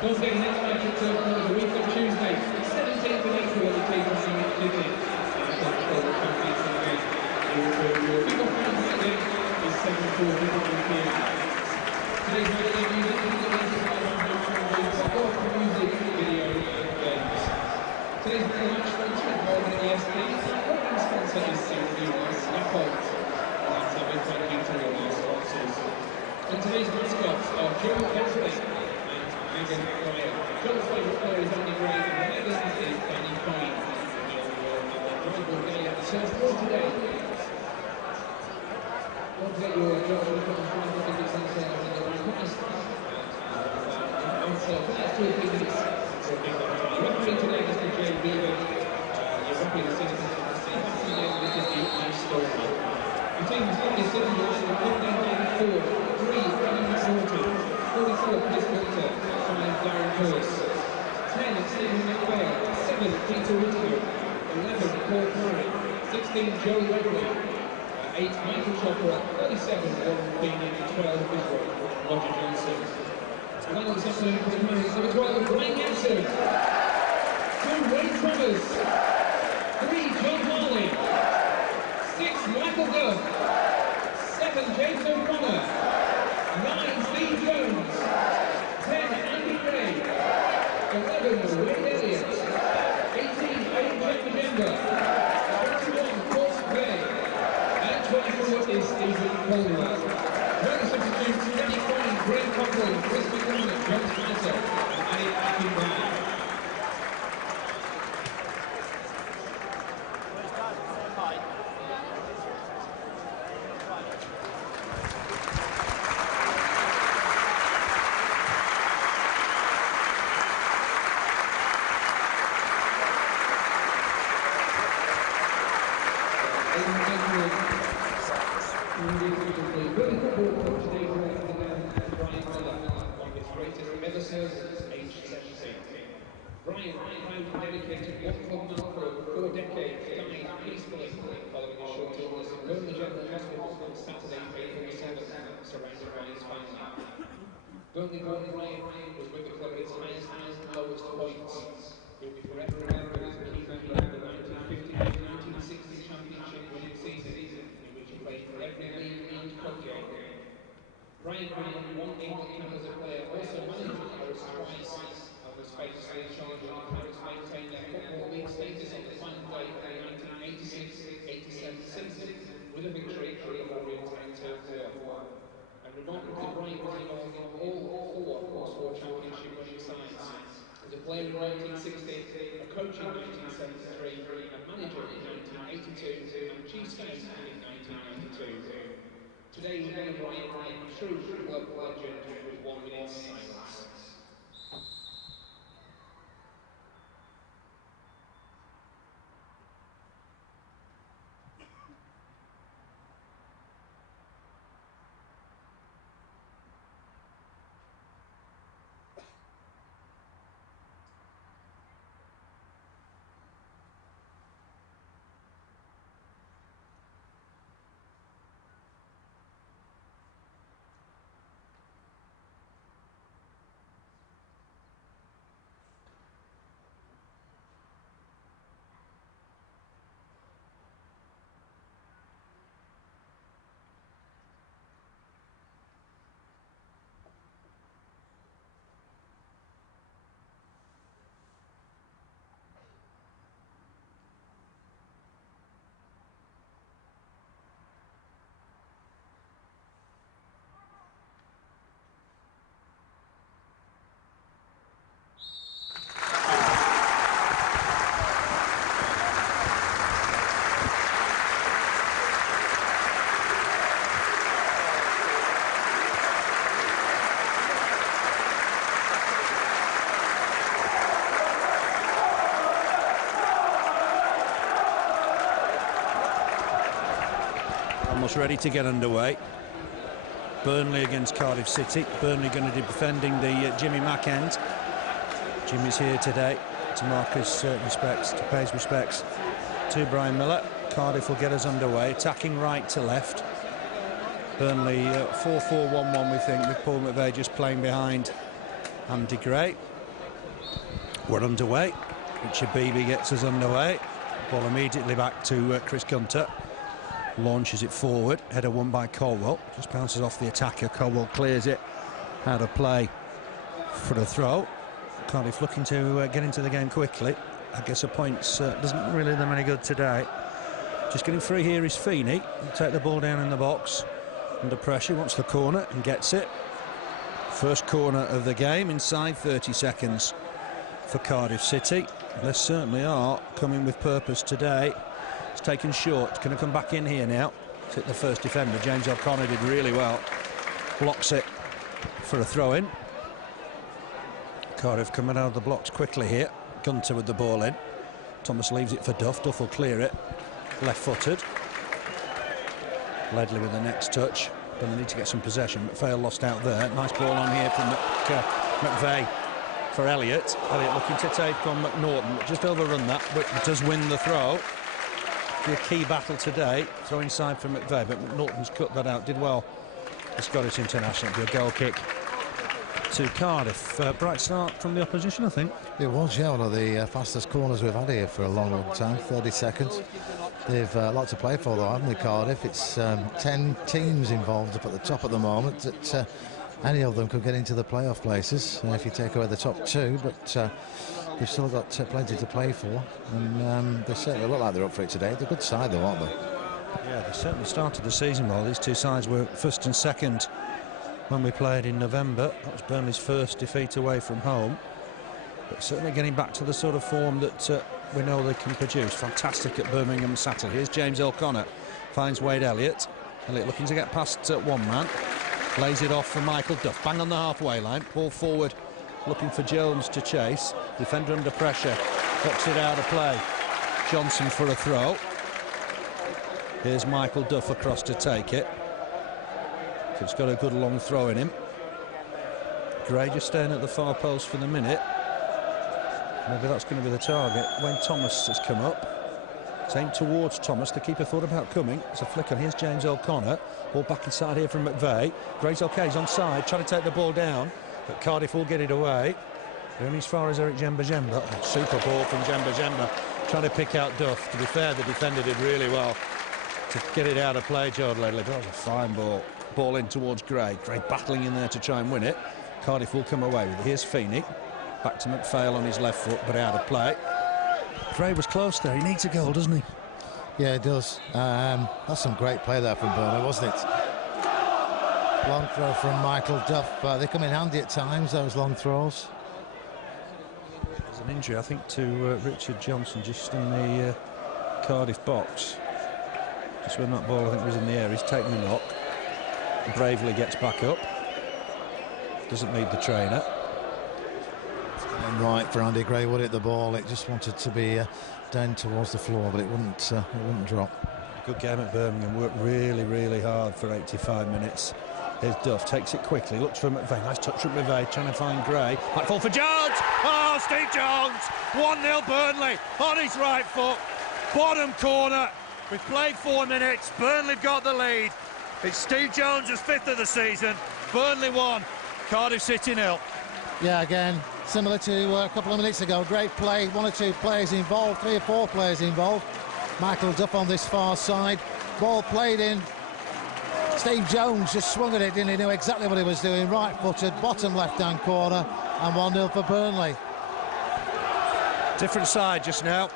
Don't forget the next match at Turf Moor the week of Tuesday, 17th of April at the Cleveland City. People find that game is 7:40 p.m. Today's radio music is music, video, and games. Today's very much sponsored by the ESP. Our sponsor is masterful. That's a big thank you to all our sponsors. And today's mascots are Joe Kesley and Megan Ryan. Joe's favourite player is Andy Gray, and Megan's is Danny Fine. Enjoyable day at the Turf Moor today. Don't forget your job to become 5 tickets on sale in the broadcast. So for the next 2 or 3 minutes, the referee today is Mr. Jay Beaver. Your referee the citizens of the city. That's the name of this is the nice story. The team is only citizens from 1594, 3 Brennan McNaughton, 44 Chris Winter, 5 Darren Hurst, 10 Stephen McVeigh, 7 Peter Whittaker, 11 Paul Curry, 16 Joe Webley, 8 Michael Chopper, 37 Warren Feeney, 12 Israel, Roger Johnson. And then this afternoon for the Marys, number 12 Brian Gibson, 2 Wayne Travers, 3 John Harley, 6 Michael Duff, 7 James O'Connor, 9 Steve Jones, 10 Andy Gray, 11 Wayne Elliott, 18 Owen Jemba, 21 Paul Bay, and 24 is Stephen Colwell. Further substitutes Danny Fine, Graham Cockrell, Chris McDermott, John Spicer, and Annie Akinbay. Brian dedicated one club now for over 4 decades, died peacefully following a short illness in Burnley General Hospital on Saturday, April 7th, surrounded by his family. Burnley Brian was with the club at its highest and lowest points. He'll be forever remembered as a key member of the 1950-1960 championship winning season, in which he played for every league and cup game. Brian won England Cup as a player, also managed Paris twice, and was famously in charge of Paris maintain their Football League status on the final day of the 1986-87 season, with a victory over the Orient Turf Moor. And remarkably, Brian was involved in all 4 championship winning sides. As a player in 1960, a coach in 1973, a manager in 1982, and chief scout in 1992. Today we honour Brian, a true club legend, with 1 minute's silence. Almost ready to get underway. Burnley against Cardiff City. Burnley going to be defending the Jimmy Mack end. Jimmy's here today to mark his respects, to pay his respects to Brian Miller. Cardiff will get us underway, attacking right to left. Burnley 4-4-1-1, we think, with Paul McVeigh just playing behind Andy Gray. We're underway. Richard Beebe gets us underway. Ball immediately back to Chris Gunter. Launches it forward. Header won by Colwell. Just bounces off the attacker. Colwell clears it out of play for the throw. Cardiff looking to get into the game quickly. I guess a points doesn't really do them any good today. Just getting free here is Feeney. He'll take the ball down in the box. Under pressure, wants the corner and gets it. First corner of the game inside 30 seconds for Cardiff City. They certainly are coming with purpose today. It's taken short. It's going to come back in here now. It's hit the first defender. James O'Connor did really well. Blocks it for a throw-in. Cardiff coming out of the blocks quickly here. Gunter with the ball in. Thomas leaves it for Duff. Duff will clear it. Left-footed. Ledley with the next touch. Going to need to get some possession. McPhail lost out there. Nice ball on here from McVeigh for Elliott. Elliott looking to take on McNaughton. Just overrun that, but does win the throw. Be a key battle today. Throw inside for McVeigh, but McNaughton's cut that out. Did well. The Scottish international. Be a goal kick to Cardiff. Bright start from the opposition, I think. It was, yeah, one of the fastest corners we've had here for a long, long time. 30 seconds. They've a lot to play for, though, haven't they, Cardiff? It's 10 teams involved up at the top at the moment. That any of them could get into the playoff places if you take away the top two, but they've still got plenty to play for, and they certainly look like they're up for it today. They're a good side, though, aren't they? Yeah, they certainly started the season well. These two sides were first and second when we played in November. That was Burnley's first defeat away from home, but certainly getting back to the sort of form that we know they can produce. Fantastic at Birmingham Saturday. Here's James O'Connor, finds Wade Elliott. Elliott looking to get past one man, lays it off for Michael Duff, bang on the halfway line. Ball forward, looking for Jones to chase. Defender under pressure, knocks it out of play. Johnson for a throw. Here's Michael Duff across to take it. He's got a good long throw in him. Gray just staying at the far post for the minute. Maybe that's going to be the target. Wayne Thomas has come up. It's aimed towards Thomas. The keeper thought about coming. It's a flick on. Here's James O'Connor. Ball back inside here from McVeigh. Gray's okay. He's onside, trying to take the ball down, but Cardiff will get it away. Only as far as Eric Jemba-Jemba. Oh, super ball from Jemba-Jemba. Trying to pick out Duff. To be fair, the defender did really well to get it out of play, Jordan Ledley. That was a fine ball. Ball in towards Gray. Gray battling in there to try and win it. Cardiff will come away with it. Here's Feeney. Back to McPhail on his left foot, but out of play. Gray was close there. He needs a goal, doesn't he? Yeah, it does. That's some great play there from Burnley, wasn't it? Long throw from Michael Duff. They come in handy at times, those long throws. There's an injury, I think, to Richard Johnson just in the Cardiff box. Just when that ball, I think, was in the air. He's taken a knock. Bravely gets back up. Doesn't need the trainer. And right for Andy Gray, would it, the ball? It just wanted to be down towards the floor, but it wouldn't drop. Good game at Birmingham. Worked really, really hard for 85 minutes. Here's Duff, takes it quickly, looks for McVeigh. Nice touch from McVeigh, trying to find Gray. Might fall for Jones! Oh, Steve Jones! 1-0 Burnley on his right foot. Bottom corner. We've played 4 minutes. Burnley got the lead. It's Steve Jones' 5th of the season. Burnley 1, Cardiff City 0. Yeah, again, similar to a couple of minutes ago. Great play, 1 or 2 players involved, 3 or 4 players involved. Michael Duff on this far side. Ball played in. Steve Jones just swung at it, didn't he? Knew exactly what he was doing. Right-footed, bottom left-hand corner, and 1-0 for Burnley. Different side just now.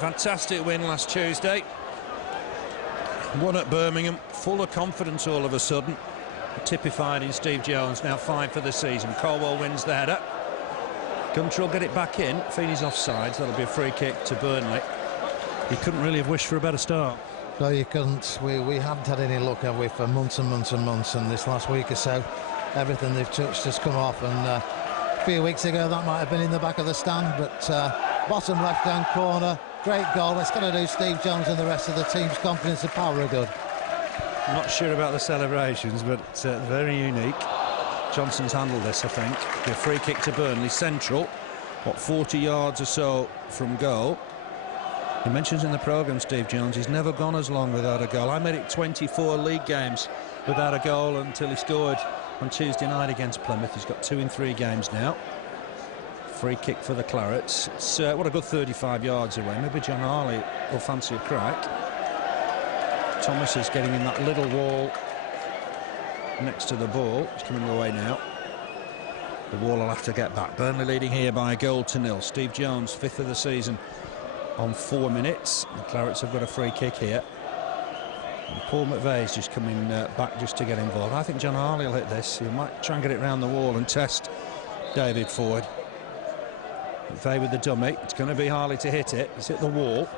Fantastic win last Tuesday. Won at Birmingham, full of confidence all of a sudden. Typified in Steve Jones, now 5 for the season. Colwell wins the header. Gunter will get it back in. Feeney's offside, so that'll be a free kick to Burnley. You couldn't really have wished for a better start. No, you couldn't. We haven't had any luck, have we, for months and months and months, and this last week or so, everything they've touched has come off, and a few weeks ago that might have been in the back of the stand, but bottom left-hand corner, great goal. It's going to do Steve Jones and the rest of the team's confidence and power of good. I'm not sure about the celebrations, but very unique. Johnson's handled this, I think. A free kick to Burnley, central, 40 yards or so from goal. He mentions in the programme, Steve Jones, he's never gone as long without a goal. I made it 24 league games without a goal until he scored on Tuesday night against Plymouth. He's got 2 in 3 games now. Free kick for the Clarets. It's what a good 35 yards away. Maybe John Harley will fancy a crack. Thomas is getting in that little wall next to the ball. He's coming away now. The wall will have to get back. Burnley leading here by 1-0. Steve Jones, 5th of the season, on 4 minutes. The Clarets have got a free kick here. And Paul McVeigh's just coming back just to get involved. I think John Harley will hit this. He might try and get it round the wall and test David Ford. McVeigh with the dummy. It's going to be Harley to hit it. It's hit the wall.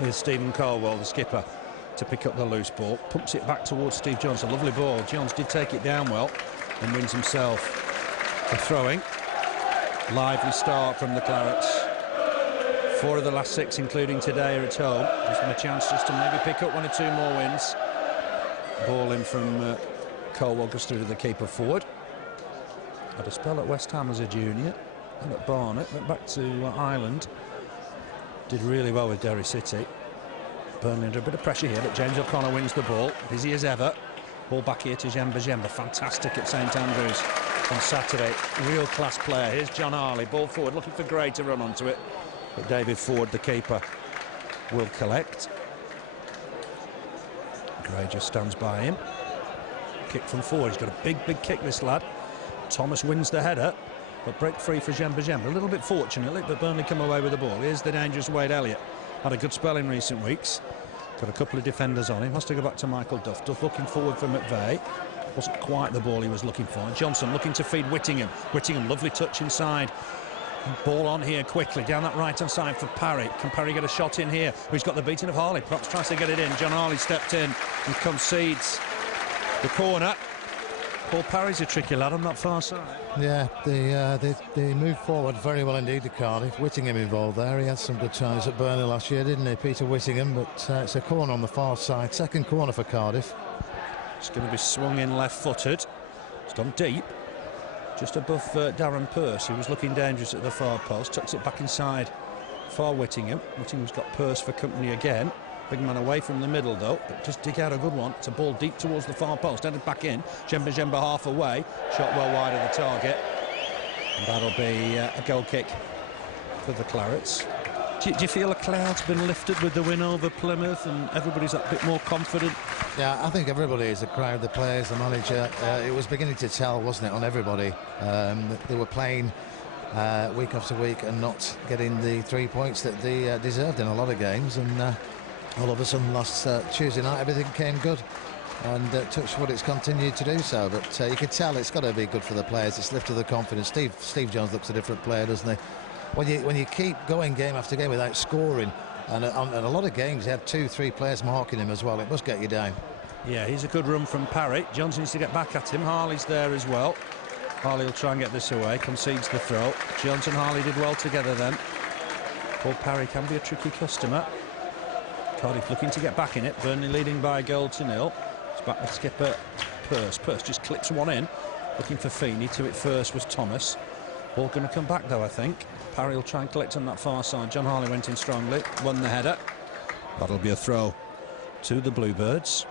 Here's Stephen Colwell, the skipper, to pick up the loose ball. Pumps it back towards Steve Jones. A lovely ball. Jones did take it down well and wins himself the throwing. Lively start from the Clarets. 4 of the last 6, including today, are at home. Gives them a chance just to maybe pick up 1 or 2 more wins. Ball in from Colwell, goes through to the keeper Ford. Had a spell at West Ham as a junior. And at Barnet, went back to Ireland. Did really well with Derry City. Burnley under a bit of pressure here, but James O'Connor wins the ball. Busy as ever. Ball back here to Jemba Jemba. Fantastic at St Andrews on Saturday. Real class player. Here's John Harley. Ball forward, looking for Gray to run onto it. But David Ford, the keeper, will collect. Gray just stands by him. Kick from Ford. He's got a big kick, this lad. Thomas wins the header. But break free for Jemba Jemba. A little bit fortunately, but Burnley come away with the ball. Here's the dangerous Wade Elliott. Had a good spell in recent weeks. Got a couple of defenders on him. Has to go back to Michael Duff. Duff looking forward for McVeigh. Wasn't quite the ball he was looking for. Johnson looking to feed Whittingham. Whittingham, lovely touch inside. Ball on here quickly. Down that right-hand side for Parry. Can Parry get a shot in here? He's got the beating of Harley. Perhaps tries to get it in. John Harley stepped in and concedes the corner. Paul Parry's a tricky lad on that far side. Yeah, they moved forward very well indeed to Cardiff. Whittingham involved there. He had some good times at Burnley last year, didn't he, Peter Whittingham? But it's a corner on the far side. Second corner for Cardiff. It's going to be swung in left-footed. It's gone deep. Just above Darren Pearce, who was looking dangerous at the far post. Tucks it back inside for Whittingham. Whittingham's got Pearce for company again. Big man away from the middle though, but just dig out a good one. It's a ball deep towards the far post, headed back in. Jemba Jemba half away, shot well wide of the target. And that'll be a goal kick for the Clarets. Do you feel a cloud's been lifted with the win over Plymouth and everybody's a bit more confident? Yeah, I think everybody is, the crowd, the players, the manager. It was beginning to tell, wasn't it, on everybody. They were playing week after week and not getting the 3 points that they deserved in a lot of games. And all of a sudden last Tuesday night everything came good, and touch wood, it's continued to do so. But you can tell it's got to be good for the players. It's lifted the confidence. Steve Jones looks a different player, doesn't he? When you keep going game after game without scoring, and a lot of games they have 2-3 players marking him as well, it must get you down. Yeah, here's a good run from Parry. Johnson needs to get back at him. Harley's there as well. Harley will try and get this away, concedes the throw. Johnson and Harley did well together then. Paul Parry can be a tricky customer. Cardiff looking to get back in it. Burnley leading by 1-0. It's back with skipper Pearce. Pearce just clips one in. Looking for Feeney. To it first was Thomas. Ball going to come back though, I think. Parry will try and collect on that far side. John Harley went in strongly. Won the header. That'll be a throw to the Bluebirds.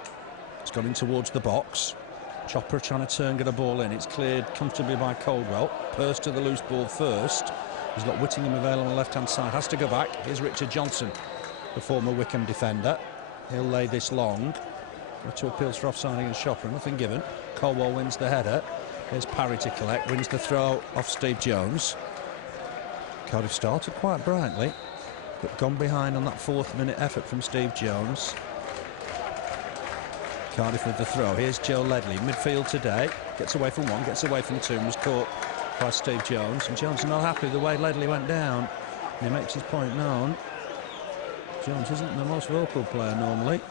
It's gone in towards the box. Chopper trying to turn, get a ball in. It's cleared comfortably by Coldwell. Pearce to the loose ball first. He's got Whittingham available on the left-hand side. Has to go back. Here's Richard Johnson, the former Wycombe defender. He'll lay this long. 2 appeals for offside against Chopper, nothing given. Colwell wins the header. Here's Parry to collect, wins the throw off Steve Jones. Cardiff started quite brightly, but gone behind on that 4th-minute effort from Steve Jones. Cardiff with the throw. Here's Joe Ledley, midfield today. Gets away from one, gets away from two, and was caught by Steve Jones. And Jones not happy the way Ledley went down. And he makes his point known. Jones isn't the most vocal player normally,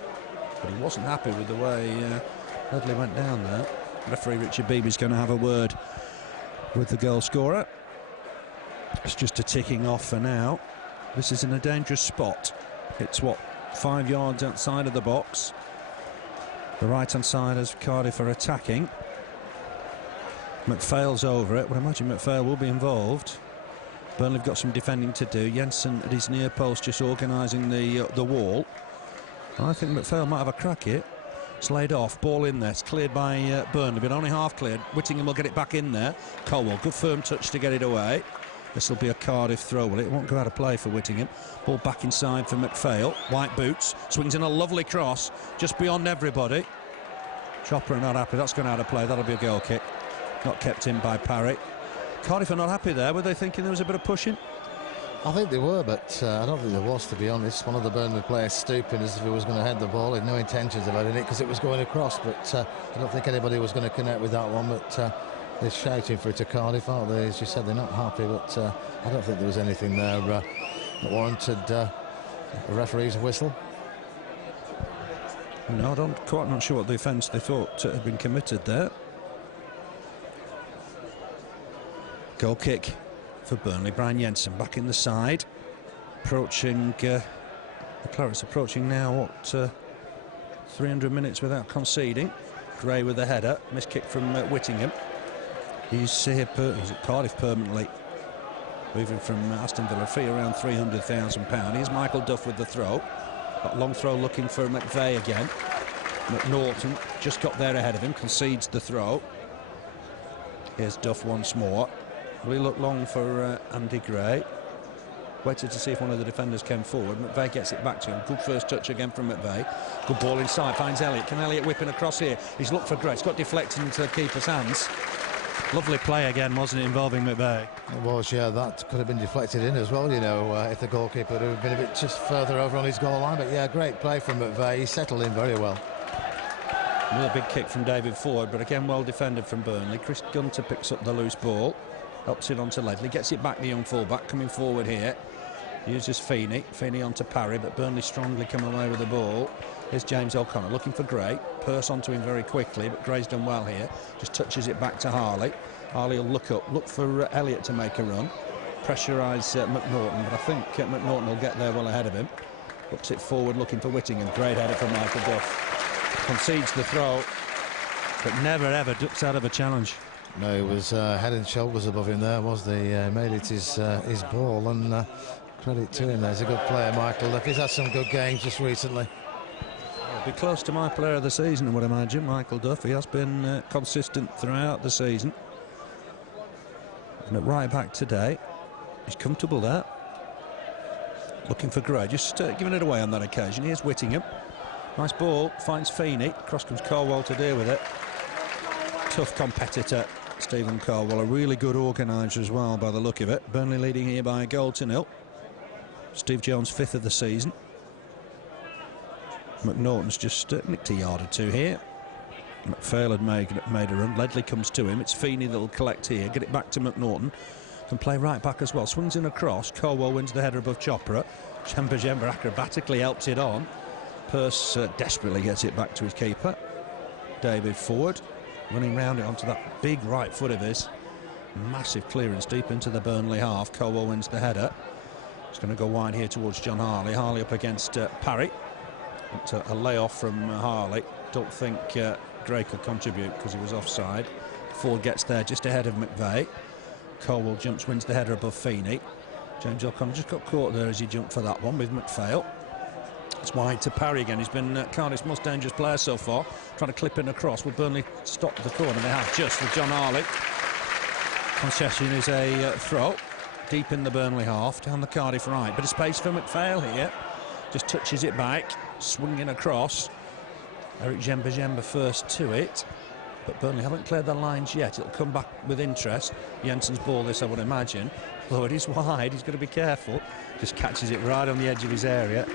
but he wasn't happy with the way Ledley went down there. Referee Richard Beebe's going to have a word with the goal scorer. It's just a ticking off for now. This is in a dangerous spot. It's 5 yards outside of the box. The right-hand side as Cardiff are attacking. McPhail's over it. Well, I imagine McPhail will be involved. Burnley have got some defending to do. Jensen at his near post just organising the wall. I think McPhail might have a crack here. It's laid off, ball in there, it's cleared by Burnley, but only half cleared. Whittingham will get it back in there. Colwell, good firm touch to get it away. This will be a Cardiff throw. Well, it won't go out of play for Whittingham. Ball back inside for McPhail. White boots, swings in a lovely cross, just beyond everybody. Chopper are not happy, that's gone out of play, that'll be a goal kick. Not kept in by Parry. Cardiff are not happy there, were they thinking there was a bit of pushing? I think they were, but I don't think there was, to be honest. One of the Burnley players stooping as if he was going to head the ball. He had no intentions of heading it because it was going across, but I don't think anybody was going to connect with that one. But they're shouting for it to Cardiff, aren't they? As you said, they're not happy, but I don't think there was anything there that warranted a referee's whistle. No, not sure what the offence they thought had been committed there. Goal kick for Burnley. Brian Jensen back in the side, approaching the Clarets approaching now what 300 minutes without conceding. Gray with the header, missed kick from Whittingham. He's here he's at Cardiff permanently, moving from Aston Villa, fee around £300,000. Here's Michael Duff with the throw. That long throw looking for McVeigh again. McNaughton just got there ahead of him, concedes the throw. Here's Duff once more. Will he look long for Andy Gray? Waited to see if one of the defenders came forward. McVeigh gets it back to him. Good first touch again from McVeigh. Good ball inside, finds Elliott. Can Elliott whip in across here? He's looked for Gray. It's got deflected into the keeper's hands. Lovely play again, wasn't it, involving McVeigh? It was, yeah. That could have been deflected in as well, you know, if the goalkeeper would have been a bit just further over on his goal line. But yeah, great play from McVeigh. He settled in very well. Another big kick from David Ford, but again well defended from Burnley. Chris Gunter picks up the loose ball. Helps it onto Ledley, gets it back, the young fullback coming forward here. Uses Feeney onto Parry, but Burnley strongly come away with the ball. Here's James O'Connor looking for Gray. Pearce onto him very quickly, but Gray's done well here. Just touches it back to Harley. Harley will look up, look for Elliott to make a run. Pressurise McNaughton, but I think McNaughton will get there well ahead of him. Looks it forward looking for Whittingham. Great header from Michael Duff. Concedes the throw, but never ever ducks out of a challenge. No, it was head and shoulders above him there, was the made it his ball, and credit to him. There's a good player, Michael Duff. He's had some good games just recently. He'll be close to my player of the season, I would imagine, Michael Duff. He has been consistent throughout the season. And at right back today, he's comfortable there. Looking for Gray, just giving it away on that occasion. Here's Whittingham. Nice ball, finds Feeney. Cross comes Colwell to deal with it. Tough competitor, Stephen Colwell, a really good organiser as well by the look of it. Burnley leading here by 1-0. Steve Jones 5th of the season. McNaughton's just nicked a yard or two here. McPhail had made a run. Ledley comes to him. It's Feeney that'll collect here. Get it back to McNaughton. Can play right back as well. Swings in across. Colwell wins the header above Chopra. Jemba acrobatically helps it on. Pearce desperately gets it back to his keeper. David Ford running round it onto that big right foot of his. Massive clearance deep into the Burnley half. Colwell wins the header. It's going to go wide here towards John Harley. Harley up against Parry. It's a layoff from Harley. Don't think Gray could contribute because he was offside. Ford gets there just ahead of McVeigh. Colwell jumps, wins the header above Feeney. James O'Connor just got caught there as he jumped for that one with McPhail. It's wide to Parry again. He's been Cardiff's most dangerous player so far. Trying to clip in across. Will Burnley stop the corner? They have just with John Harley. Concession is a throw deep in the Burnley half down the Cardiff right. Bit of space for McPhail here. Just touches it back, swinging across. Eric Jemba first to it, but Burnley haven't cleared their lines yet. It'll come back with interest. Jensen's ball this, I would imagine. Although it is wide, he's got to be careful. Just catches it right on the edge of his area.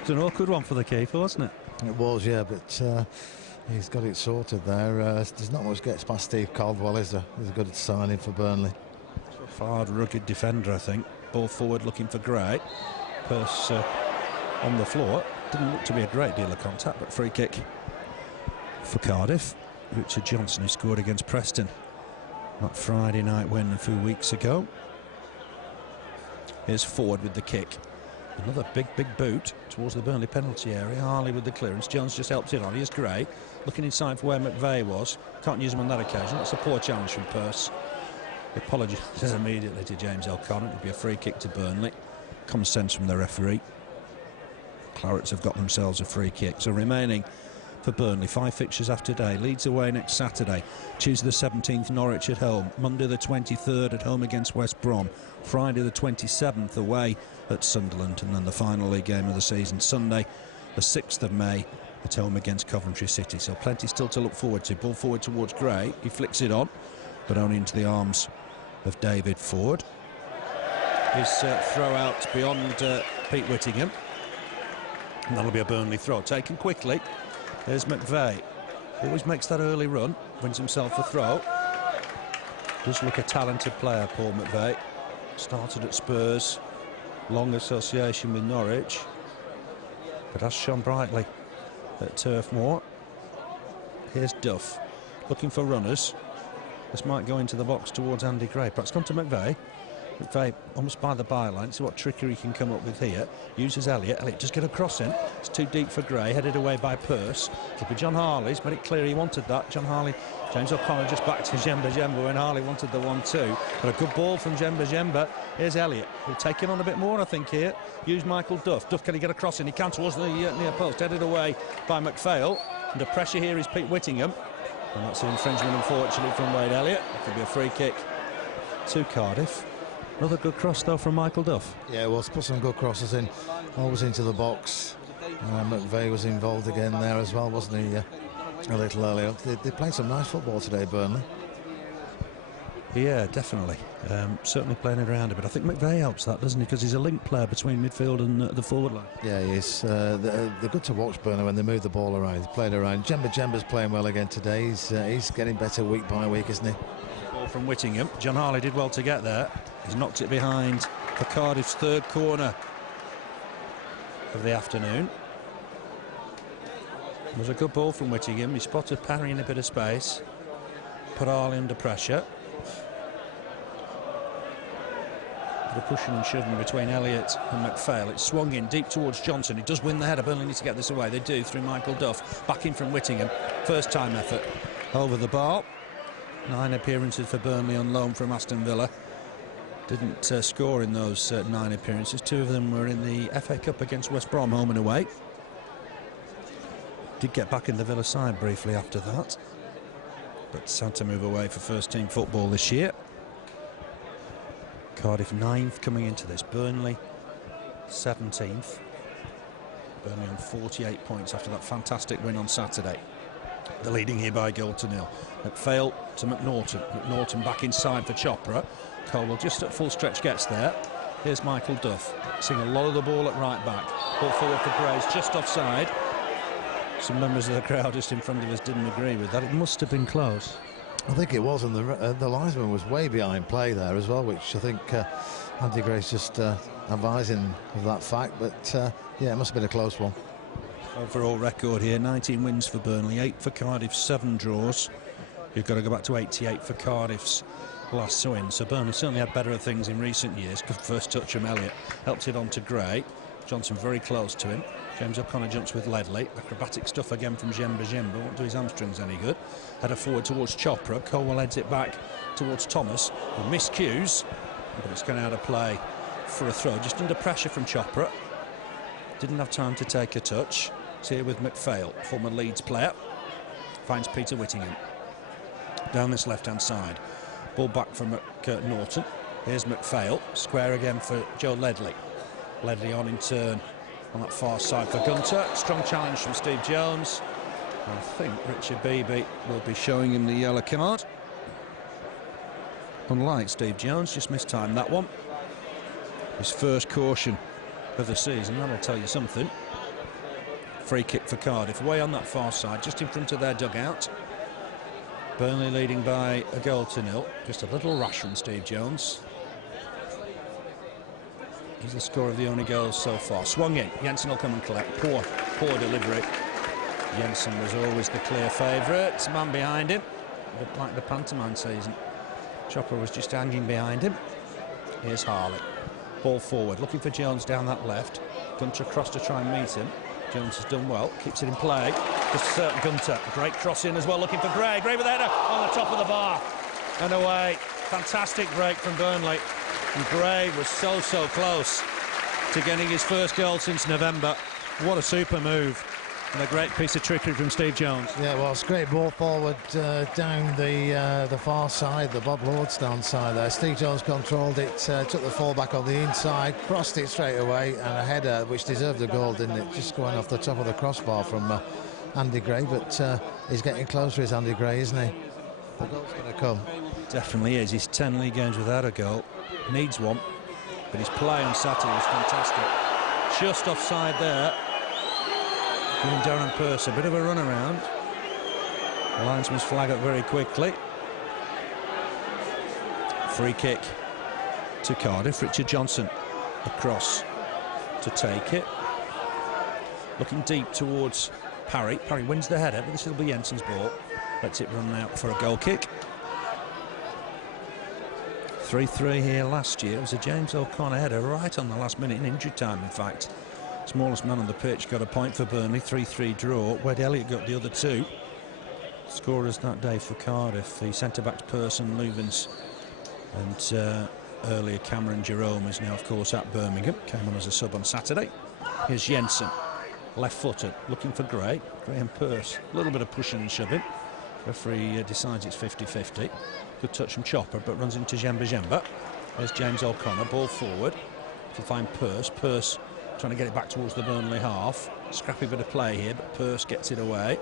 It's an awkward one for the keeper, wasn't it? It was, yeah, but he's got it sorted there. There's not much gets past Steve Caldwell, is there? He's a good signing for Burnley. Hard, rugged defender, I think. Ball forward looking for Gray. Pearce on the floor. Didn't look to be a great deal of contact, but free kick for Cardiff. Richard Johnson, who scored against Preston that Friday night win a few weeks ago. Here's Ford with the kick. Another big boot towards the Burnley penalty area. Harley with the clearance. Jones just helps it on. Here's Gray looking inside for where McVeigh was. Can't use him on that occasion. That's a poor challenge from Pearce. He apologises immediately to James O'Connor. It'll be a free kick to Burnley. Common sense from the referee. Clarets have got themselves a free kick. So remaining for Burnley. 5 fixtures after today. Leeds away next Saturday. Tuesday the 17th, Norwich at home. Monday the 23rd at home against West Brom. Friday the 27th away at Sunderland. And then the final league game of the season, Sunday the 6th of May at home against Coventry City. So plenty still to look forward to. Ball forward towards Gray. He flicks it on, but only into the arms of David Ford. His throw out beyond Pete Whittingham. And that'll be a Burnley throw. Taken quickly. There's McVeigh. Always makes that early run. Wins himself a throw. Does look a talented player, Paul McVeigh. Started at Spurs. Long association with Norwich. But has shone brightly at Turf Moor. Here's Duff. Looking for runners. This might go into the box towards Andy Gray. Perhaps gone to McVeigh. McVeigh almost by the byline. See what trickery he can come up with here. Uses Elliott. Elliott just get a cross in. It's too deep for Gray. Headed away by Pearce. It'll be John Harley's. Made it clear he wanted that. John Harley. James O'Connor just back to Jemba when Harley wanted the 1-2. But a good ball from Jemba. Here's Elliott. He'll take it on a bit more, I think, here. Use Michael Duff. Duff, can he get a cross in? He can towards the near post. Headed away by McPhail. Under pressure here is Pete Whittingham. And that's an infringement, unfortunately, from Wade Elliott. It could be a free kick to Cardiff. Another good cross, though, from Michael Duff. Yeah, well, put some good crosses in. Always into the box. McVeigh was involved again there as well, wasn't he? A little earlier. They played some nice football today, Burnley. Yeah, definitely. Certainly playing it around a bit. I think McVeigh helps that, doesn't he? Because he's a link player between midfield and the forward line. Yeah, he is. They're good to watch, Burnley, when they move the ball around. He's playing around. Jemba's playing well again today. He's getting better week by week, isn't he? Ball from Whittingham. John Harley did well to get there. He's knocked it behind for Cardiff's third corner of the afternoon. It was a good ball from Whittingham. He spotted Parry in a bit of space. Put Harley under pressure. The pushing and shoving between Elliott and McPhail. It's swung in deep towards Johnson. He does win the header. Burnley need to get this away. They do through Michael Duff. Back in from Whittingham. First time effort over the bar. 9 appearances for Burnley on loan from Aston Villa. Didn't score in those 9 appearances. 2 of them were in the FA Cup against West Brom, home and away. Did get back in the Villa side briefly after that. But sad to move away for first team football this year. Cardiff 9th coming into this. Burnley 17th. Burnley on 48 points after that fantastic win on Saturday. They're leading here by a goal to nil. McPhail to McNaughton. McNaughton back inside for Chopra. Colwell just at full stretch gets there. Here's Michael Duff. Seeing a lot of the ball at right back. Ball forward for Grace, just offside. Some members of the crowd just in front of us didn't agree with that. It must have been close. I think it was, and the linesman was way behind play there as well, which I think Andy Gray's just advising of that fact. But yeah, it must have been a close one. Overall record here, 19 wins for Burnley, 8 for Cardiff, 7 draws. You've got to go back to 88 for Cardiff's last win. So Burnley certainly had better things in recent years. Good first touch from Elliott. Helped it on to Gray. Johnson very close to him. James O'Connor jumps with Ledley. Acrobatic stuff again from Jemba. Won't do his hamstrings any good. Header forward towards Chopra. Colwell heads it back towards Thomas. Who miscues, but it's gone out of play for a throw. Just under pressure from Chopra. Didn't have time to take a touch. It's here with McPhail, former Leeds player. Finds Peter Whittingham. Down this left-hand side. Ball back from Norton. Here's McPhail. Square again for Joe Ledley. Ledley on in turn on that far side for Gunter. Strong challenge from Steve Jones. I think Richard Beebe will be showing him the yellow card. Unlike Steve Jones, just mistimed that one. His first caution of the season, that'll tell you something. Free kick for Cardiff, away on that far side, just in front of their dugout. Burnley leading by a goal to nil. Just a little rash from Steve Jones. He's the scorer of the only goals so far. Swung in. Jensen will come and collect. Poor delivery. Jensen was always the clear favourite. Man behind him. A bit like the pantomime season. Chopper was just hanging behind him. Here's Harley. Ball forward. Looking for Jones down that left. Gunter across to try and meet him. Jones has done well. Keeps it in play. Just Gunter. Great cross in as well. Looking for Gray. Gray with the header on the top of the bar. And away. Fantastic break from Burnley. And Gray was so close to getting his first goal since November. What a super move And a great piece of trickery from Steve Jones. Yeah, well, it's a great ball forward down the far side, the Bob Lordstown side there. Steve Jones controlled it, took the full back on the inside, crossed it straight away, and a header which deserved a goal, didn't it? Just going off the top of the crossbar from Andy Gray, but he's getting closer, is Andy Gray, isn't he? The goal's going to come. Definitely is. He's 10 league games without a goal. Needs one, but his play on Saturday was fantastic. Just offside there. Giving Darren Pearce a bit of a run around. The linesman's flag up very quickly. Free kick to Cardiff. Richard Johnson across to take it. Looking deep towards Parry. Parry wins the header, but this will be Jensen's ball. Lets it run out for a goal kick. 3-3 here last year. It was a James O'Connor header right on the last minute in injury time, in fact. Smallest man on the pitch got a point for Burnley. 3-3 draw. Wade Elliott got the other two. Scorers that day for Cardiff, the centre-backs Persson, Luvens and earlier Cameron Jerome is now of course at Birmingham. Came on as a sub on Saturday. Here's Jensen, left-footed, looking for Gray. Graham Pearce, a little bit of pushing and shoving. Referee decides it's 50-50. Good touch from Chopper, but runs into Djemba. There's James O'Connor, ball forward to find Pearce. Pearce trying to get it back towards the Burnley half. Scrappy bit of play here, but Pearce gets it away.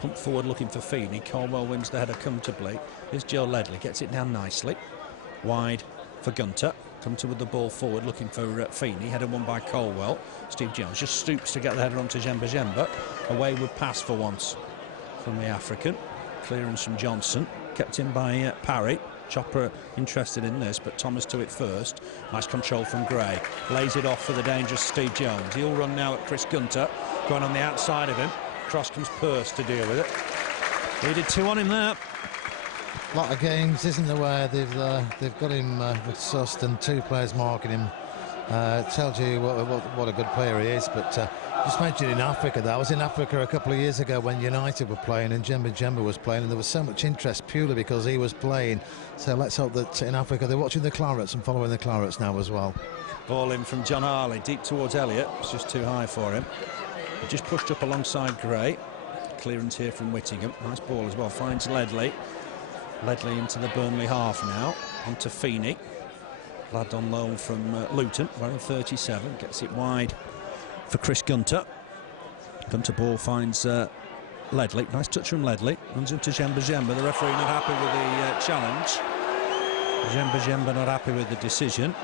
Pump forward looking for Feeney. Colwell wins the header comfortably. Here's Joe Ledley, gets it down nicely. Wide for Gunter. Gunter with the ball forward looking for Feeney. Header won by Colwell. Steve Jones just stoops to get the header onto Djemba. A wayward pass for once from the African. Clearance from Johnson. Kept in by Parry. Chopper interested in this, but Thomas to it first. Nice control from Gray. Lays it off for the dangerous Steve Jones. He'll run now at Chris Gunter. Going on the outside of him. Cross comes Pearce to deal with it. He did two on him there. A lot of games, isn't there, where they've got him with Sust and two players marking him. Tells you what a good player he is, but just mentioned in Africa, that I was in Africa a couple of years ago when United were playing and Djemba was playing, and there was so much interest purely because he was playing. So let's hope that in Africa they're watching the Clarets and following the Clarets now as well. Ball in from John Harley, deep towards Elliott. It's just too high for him. He just pushed up alongside Gray. Clearance here from Whittingham. Nice ball as well. Finds Ledley. Ledley into the Burnley half now. Onto Feeney. Lad on loan from Luton, wearing 37. Gets it wide for Chris Gunter. Gunter ball finds Ledley. Nice touch from Ledley. Runs into Djemba. The referee not happy with the challenge. Djemba not happy with the decision.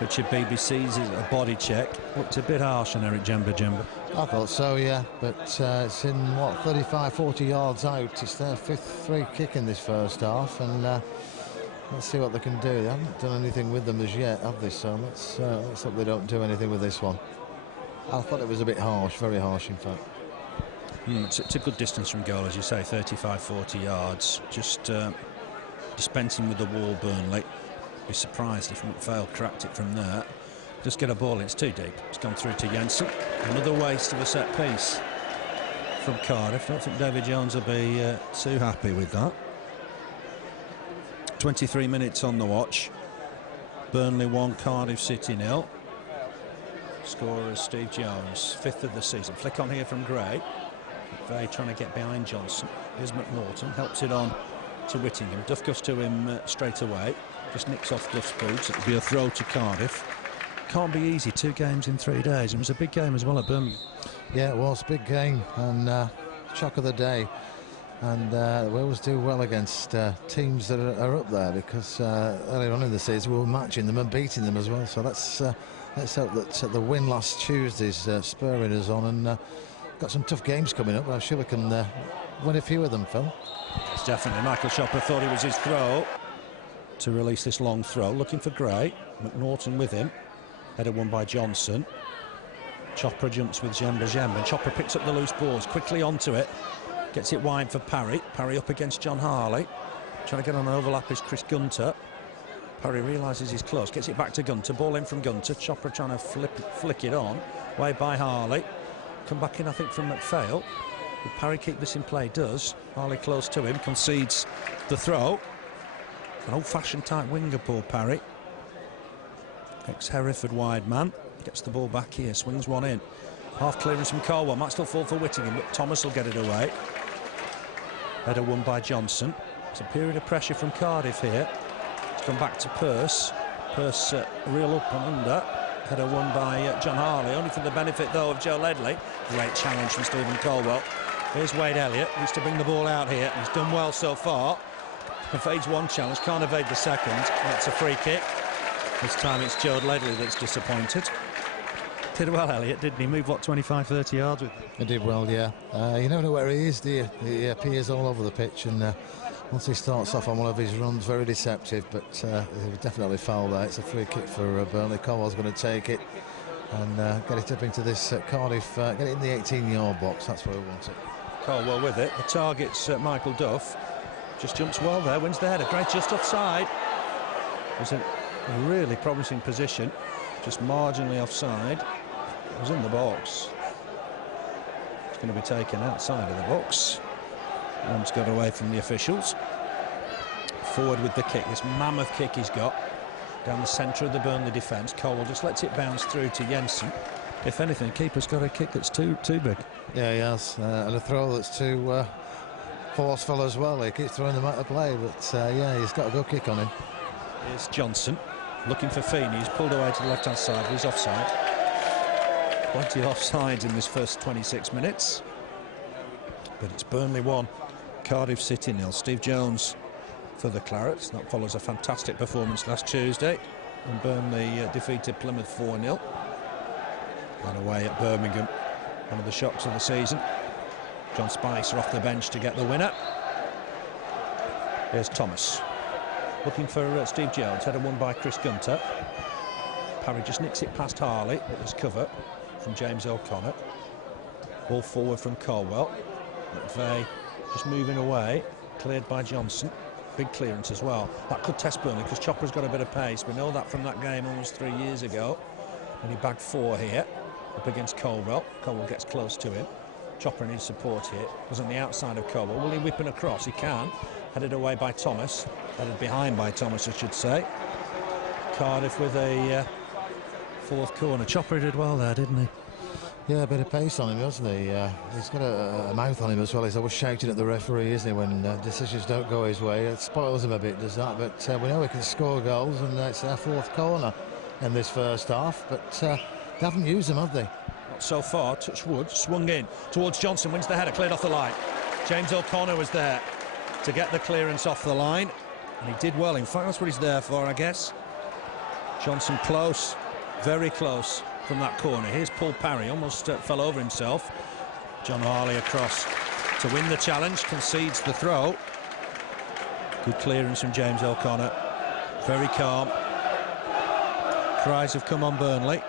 Richard Beebe sees a body check. Looked a bit harsh on Eric Djemba. I thought so, yeah, but it's in, 35-40 yards out. It's their fifth free kick in this first half, and let's see what they can do. They haven't done anything with them as yet, have they? So let's hope they don't do anything with this one. I thought it was a bit harsh, very harsh, in fact. It's a good distance from goal, as you say, 35-40 yards. Just dispensing with the wall, Burnley. Be surprised if McPhail cracked it from there. Just get a ball, it's too deep. It's gone through to Jensen. Another waste of a set piece from Cardiff. I don't think David Jones will be too happy with that. 23 minutes on the watch. Burnley 1, Cardiff City 0. Scorer is Steve Jones, 5th of the season. Flick on here from Gray. McVeigh trying to get behind Johnson. Here's McNaughton, helps it on to Whittingham. Duff goes to him straight away. Just nicks off Duff's boots. It'll be a throw to Cardiff. Can't be easy, 2 games in 3 days. It was a big game as well at Birmingham. Yeah, it was a big game, and shock of the day. And we always do well against teams that are up there, because earlier on in the season we were matching them and beating them as well. So let's hope that the win last Tuesday's spurring us on, and got some tough games coming up. I'm sure we can win a few of them, Phil. Yes, definitely. Michael Chopper thought it was his throw to release this long throw. Looking for Gray. McNaughton with him. Header won by Johnson. Chopper jumps with Djemba, and Chopper picks up the loose balls quickly onto it. Gets it wide for Parry. Parry up against John Harley. Trying to get on an overlap is Chris Gunter. Parry realises he's close. Gets it back to Gunter. Ball in from Gunter. Chopper trying to flick it on. Way by Harley. Come back in, I think, from McPhail. Would Parry keep this in play? Does. Harley close to him. Concedes the throw. An old-fashioned type winger, Paul Parry. Ex-Hereford wide man. Gets the ball back here. Swings one in. Half clearance from Colwell, might still fall for Whittingham, but Thomas will get it away. Header won by Johnson. It's a period of pressure from Cardiff here. It's come back to Pearce. Pearce reel up and under. Header won by John Harley, only for the benefit though of Joe Ledley. Great challenge from Stephen Colwell. Here's Wade Elliott, needs to bring the ball out here. He's done well so far. Evades one challenge, can't evade the second. That's a free kick. This time it's Joe Ledley that's disappointed. Did well, Elliott, didn't he? Moved, what, 25, 30 yards with it? He did well, yeah. You never know where he is, do you? He appears all over the pitch, and once he starts off on one of his runs, very deceptive, but he definitely fouled there. It's a free kick for Burnley. Colwell's going to take it and get it up into this Cardiff, get it in the 18-yard box. That's where we want it. Colwell with it. The target's Michael Duff. Just jumps well there, wins the header. Great, just offside. It was a really promising position, just marginally offside. It was in the box. It's going to be taken outside of the box. One's got away from the officials. Forward with the kick, this mammoth kick he's got down the centre of the Burnley defence. Colwell just lets it bounce through to Jensen. If anything, keeper's got a kick that's too big. Yeah, he has, and a throw that's too forceful as well. He keeps throwing them out of play, but yeah, he's got a good kick on him. Here's Johnson looking for Feeney. He's pulled away to the left-hand side. He's offside. Plenty of offsides in this first 26 minutes. But it's Burnley 1, Cardiff City 0. Steve Jones for the Clarets. That follows a fantastic performance last Tuesday when Burnley defeated Plymouth 4-0. And away at Birmingham, one of the shocks of the season. John Spicer off the bench to get the winner. Here's Thomas looking for Steve Jones. Header won by Chris Gunter. Parry just nicks it past Harley, but there's cover from James O'Connor. Ball forward from Colwell. McVeigh just moving away, cleared by Johnson. Big clearance as well. That could test Burnley because Chopper's got a bit of pace. We know that from that game almost 3 years ago when he bagged 4 here up against Colwell. Colwell gets close to him. Chopper needs support here. Was on the outside of Colwell. Will he whip him across? He can. Headed away by Thomas. Headed behind by Thomas, I should say. Cardiff with a fourth corner. Chopper did well there, didn't he? Yeah, a bit of pace on him, hasn't he? He's got a mouth on him as well. He's always shouting at the referee, isn't he, when decisions don't go his way. It spoils him a bit, does that? But we know he can score goals, and it's their fourth corner in this first half. But they haven't used them, have they? Not so far. Touch wood, swung in towards Johnson, wins the header, cleared off the line. James O'Connor was there to get the clearance off the line, and he did well. In fact, that's what he's there for, I guess. Johnson close, very close from that corner. Here's Paul Parry, almost fell over himself. John Harley across to win the challenge, concedes the throw. Good clearance from James O'Connor, very calm. Cries have come on Burnley.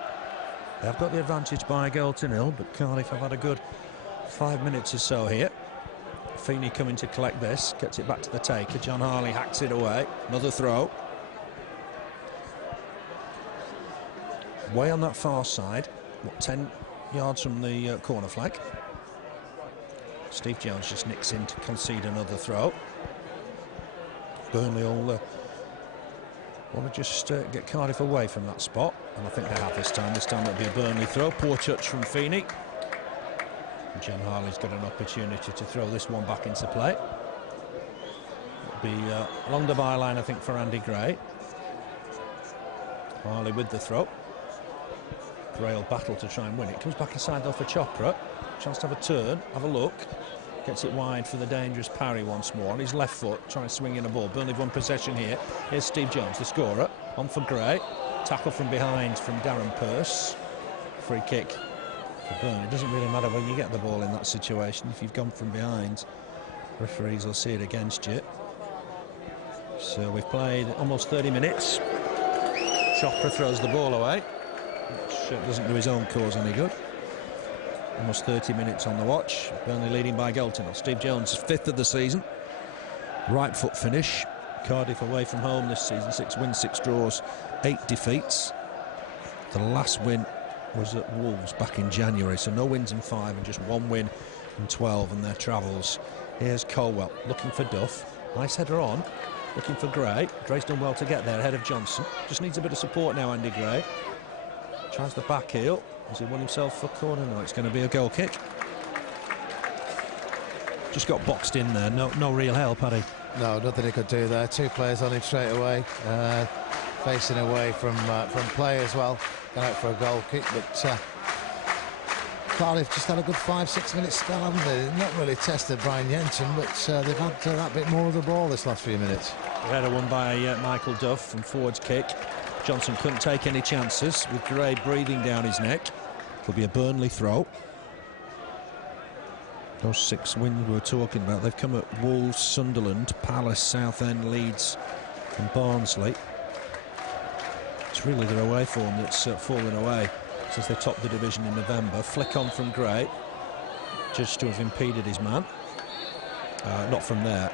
They've got the advantage by a goal to 0, but Cardiff have had a good 5 minutes or so here. Feeney coming to collect this, gets it back to the taker. John Harley hacks it away, another throw. Way on that far side, what, 10 yards from the corner flag. Steve Jones just nicks in to concede another throw. Burnley all want to just get Cardiff away from that spot, and I think they have this time. This time it'll be a Burnley throw. Poor touch from Feeney. And John Harley's got an opportunity to throw this one back into play. It'll be along the byline, I think, for Andy Gray. Harley with the throw. Gray will battle to try and win it. Comes back inside though for Chopra. Chance to have a turn, have a look. Gets it wide for the dangerous Parry once more. On his left foot, trying to swing in a ball. Burnley won possession here. Here's Steve Jones, the scorer. On for Gray. Tackle from behind from Darren Pearce. Free kick for Burnley. It doesn't really matter when you get the ball in that situation. If you've gone from behind, referees will see it against you. So we've played almost 30 minutes. Chopra throws the ball away, which doesn't do his own cause any good. Almost 30 minutes on the watch. Burnley leading by goal to 0. Steve Jones, 5th of the season. Right foot finish. Cardiff away from home this season. 6 wins, 6 draws, 8 defeats. The last win was at Wolves back in January. So no wins in 5 and just 1 win in 12 in their travels. Here's Colwell looking for Duff. Nice header on. Looking for Gray. Gray's done well to get there ahead of Johnson. Just needs a bit of support now, Andy Gray. Tries the back heel. Has he won himself a corner? No, it's going to be a goal kick. Just got boxed in there. No real help, had he? No, nothing he could do there. Two players on him straight away, facing away from play as well. Going out for a goal kick, but Cardiff just had a good 5-6 minute spell, haven't they? They've not really tested Brian Jensen, but they've had that bit more of the ball this last few minutes. Header won by Michael Duff from forwards kick. Johnson couldn't take any chances with Gray breathing down his neck. Could be a Burnley throw. Those 6 wins we were talking about, they've come at Wolves, Sunderland, Palace, Southend, Leeds and Barnsley. It's really their away form that's fallen away since they topped the division in November. Flick on from Gray, judged to have impeded his man. Not from there.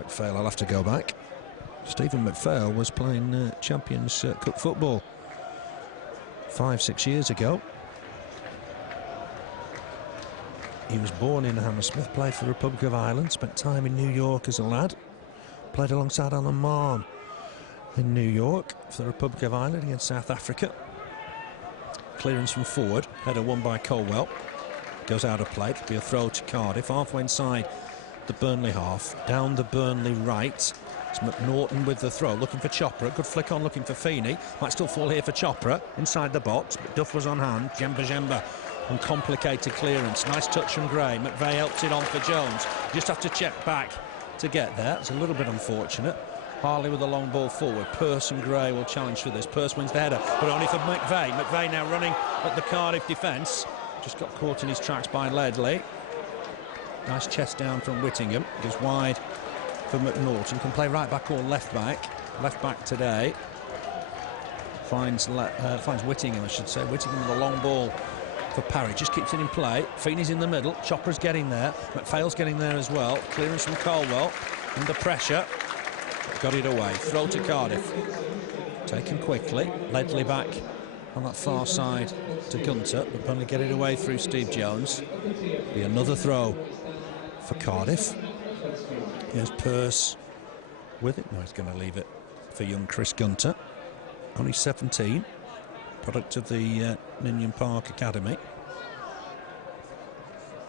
McPhail, I'll have to go back. Stephen McPhail was playing Champions Cup football 5-6 years ago. He was born in Hammersmith, played for the Republic of Ireland, spent time in New York as a lad, played alongside Alan Marn in New York for the Republic of Ireland against South Africa. Clearance from forward, header won by Colwell, goes out of play. It'll be a throw to Cardiff, halfway inside the Burnley half, down the Burnley right. It's McNaughton with the throw, looking for Chopra. Good flick on, looking for Feeney. Might still fall here for Chopra, inside the box, but Duff was on hand. Jemba uncomplicated clearance. Nice touch from Gray. McVeigh helps it on for Jones. Just have to check back to get there. It's a little bit unfortunate. Harley with a long ball forward. Pearce and Gray will challenge for this. Pearce wins the header, but only for McVeigh. McVeigh now running at the Cardiff defence. Just got caught in his tracks by Ledley. Nice chest down from Whittingham. Goes wide for McNaughton. Can play right back or left back. Left back today. Finds Whittingham, I should say. Whittingham with a long ball for Parry. Just keeps it in play. Feeney's in the middle. Chopra's getting there. McPhail's getting there as well. Clearance from Colwell. Under pressure. Got it away. Throw to Cardiff. Taken quickly. Ledley back on that far side to Gunter, but Burnley get it away through Steve Jones. Be another throw for Cardiff. Here's Pearce with it. No, he's going to leave it for young Chris Gunter. Only 17. Product of the Ninian Park Academy.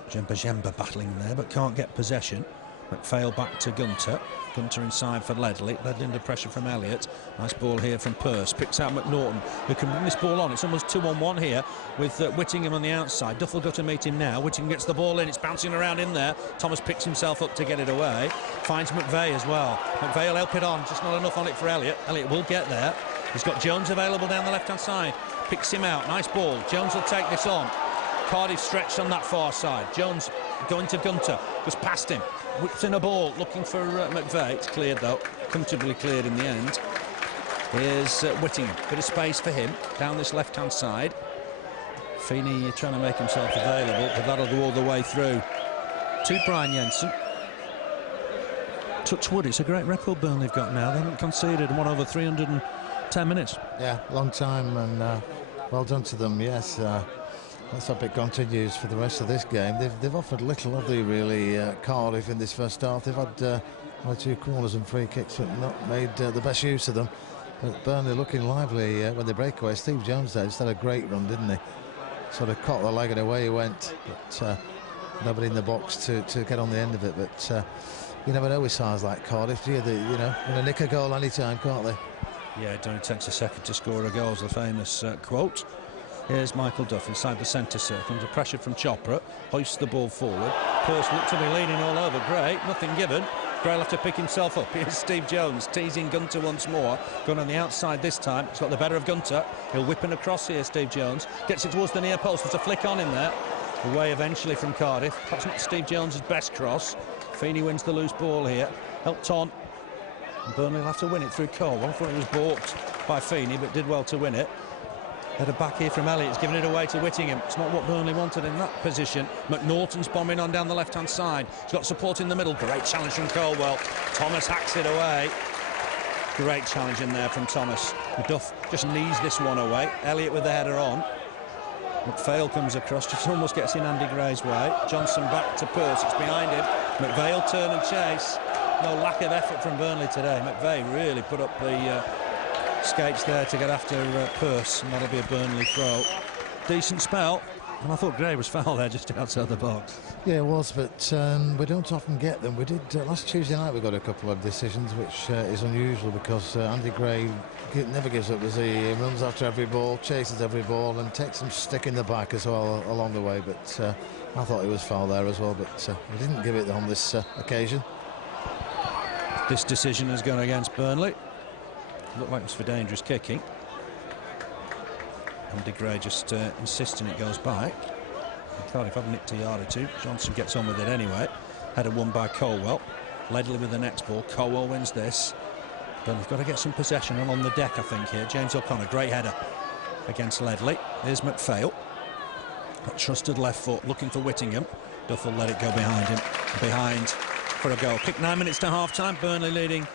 Jemba battling there, but can't get possession. McPhail back to Gunter. Gunter inside for Ledley. Ledley under pressure from Elliott. Nice ball here from Pearce. Picks out McNaughton, who can bring this ball on. It's almost 2-on-1 here with Whittingham on the outside. Duff will go to meet him now. Whittingham gets the ball in. It's bouncing around in there. Thomas picks himself up to get it away. Finds McVeigh as well. McVeigh will help it on. Just not enough on it for Elliott. Elliott will get there. He's got Jones available down the left-hand side. Picks him out. Nice ball. Jones will take this on. Cardiff stretched on that far side. Jones going to Gunter. Goes past him. Whips in a ball. Looking for McVeigh. It's cleared, though. Comfortably cleared in the end. Here's Whittingham. Bit of space for him. Down this left-hand side. Feeney trying to make himself available, but that'll go all the way through to Brian Jensen. Touch wood. It's a great record Burnley have got now. They haven't conceded in 1 over 310 minutes. Yeah, long time, and well done to them, yes. Let's hope it continues for the rest of this game. They've offered little, have they, really, Cardiff in this first half. They've had 1 or 2 corners and free kicks, but not made the best use of them. But Burnley looking lively when they break away. Steve Jones there just had a great run, didn't he? Sort of caught the leg and away he went, but nobody in the box to get on the end of it. But you never know with sides like Cardiff, do you? You know, going to nick a goal any time, can't they? Yeah, it only takes a second to score a goal, is the famous quote. Here's Michael Duff inside the centre circle. Under pressure from Chopra. Hoists the ball forward. Pearce looked to be leaning all over Gray. Nothing given. Gray will have to pick himself up. Here's Steve Jones teasing Gunter once more. Going on the outside this time. He's got the better of Gunter. He'll whip in across here, Steve Jones. Gets it towards the near post. There's a flick on in there. Away eventually from Cardiff. Perhaps not Steve Jones' best cross. Feeney wins the loose ball here. Helped on. And Burnley will have to win it through Colwell. I thought it was balked by Feeney, but did well to win it. Header back here from Elliott. It's given it away to Whittingham. It's not what Burnley wanted in that position. McNaughton's bombing on down the left-hand side. He's got support in the middle. Great challenge from Colwell. Thomas hacks it away. Great challenge in there from Thomas. Duff just knees this one away. Elliott with the header on. McPhail comes across, just almost gets in Andy Gray's way. Johnson back to Pearce. It's behind him. McVeigh will turn and chase. No lack of effort from Burnley today. McVeigh really put up the skates there to get after Pearce, and that'll be a Burnley throw. Decent spell, and I thought Gray was foul there just outside the box. Yeah, it was, but we don't often get them. We did last Tuesday night. We got a couple of decisions, which is unusual because Andy Gray never gives up, does he? He runs after every ball, chases every ball, and takes some stick in the back as well along the way. But I thought he was foul there as well, but he didn't give it on this occasion. This decision has gone against Burnley. Looked like it was for dangerous kicking. Andy Gray just insisting it goes by. Cardiff have nicked a yard or two. Johnson gets on with it anyway. Header won by Colwell. Ledley with the next ball. Colwell wins this. Burnley've got to get some possession and on the deck, I think, here. James O'Connor, great header against Ledley. Here's McPhail. Got trusted left foot, looking for Whittingham. Duffel let it go behind him. Behind for a goal. Kick 9 minutes to half-time. Burnley leading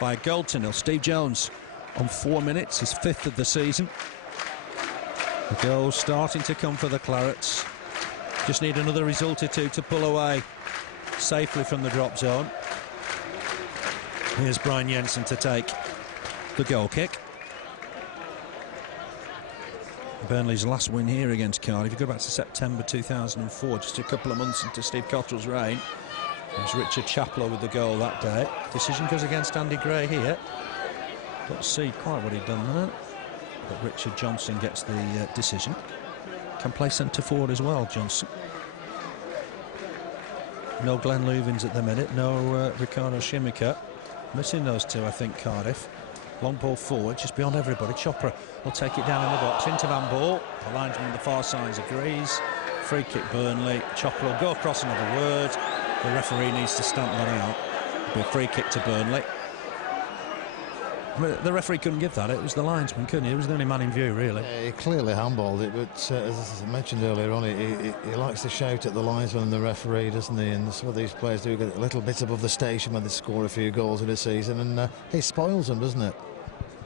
by a goal to nil. Steve Jones on 4 minutes, his 5th of the season. The goal starting to come for the Clarets. Just need another result or two to pull away safely from the drop zone. Here's Brian Jensen to take the goal kick. Burnley's last win here against Cardiff, if you go back to September 2004, just a couple of months into Steve Cottrell's reign, it was Richard Chaplow with the goal that day. Decision goes against Andy Gray here. Don't see quite what he'd done there, but Richard Johnson gets the decision. Can play centre forward as well, Johnson. No Glenn Luvins at the minute, no Ricardo Shimika. Missing those two, I think, Cardiff. Long ball forward, just beyond everybody. Chopra will take it down in the box, into Van Ball. The linesman on the far side agrees. Free kick Burnley. Chopra will go across another word. The referee needs to stamp that out. It'll be a free kick to Burnley. The referee couldn't give that, it was the linesman, couldn't he? It was the only man in view, really. Yeah, he clearly handballed it, but as I mentioned earlier on, he likes to shout at the linesman and the referee, doesn't he? And some of these players do get a little bit above the station when they score a few goals in a season, and he spoils them, doesn't it?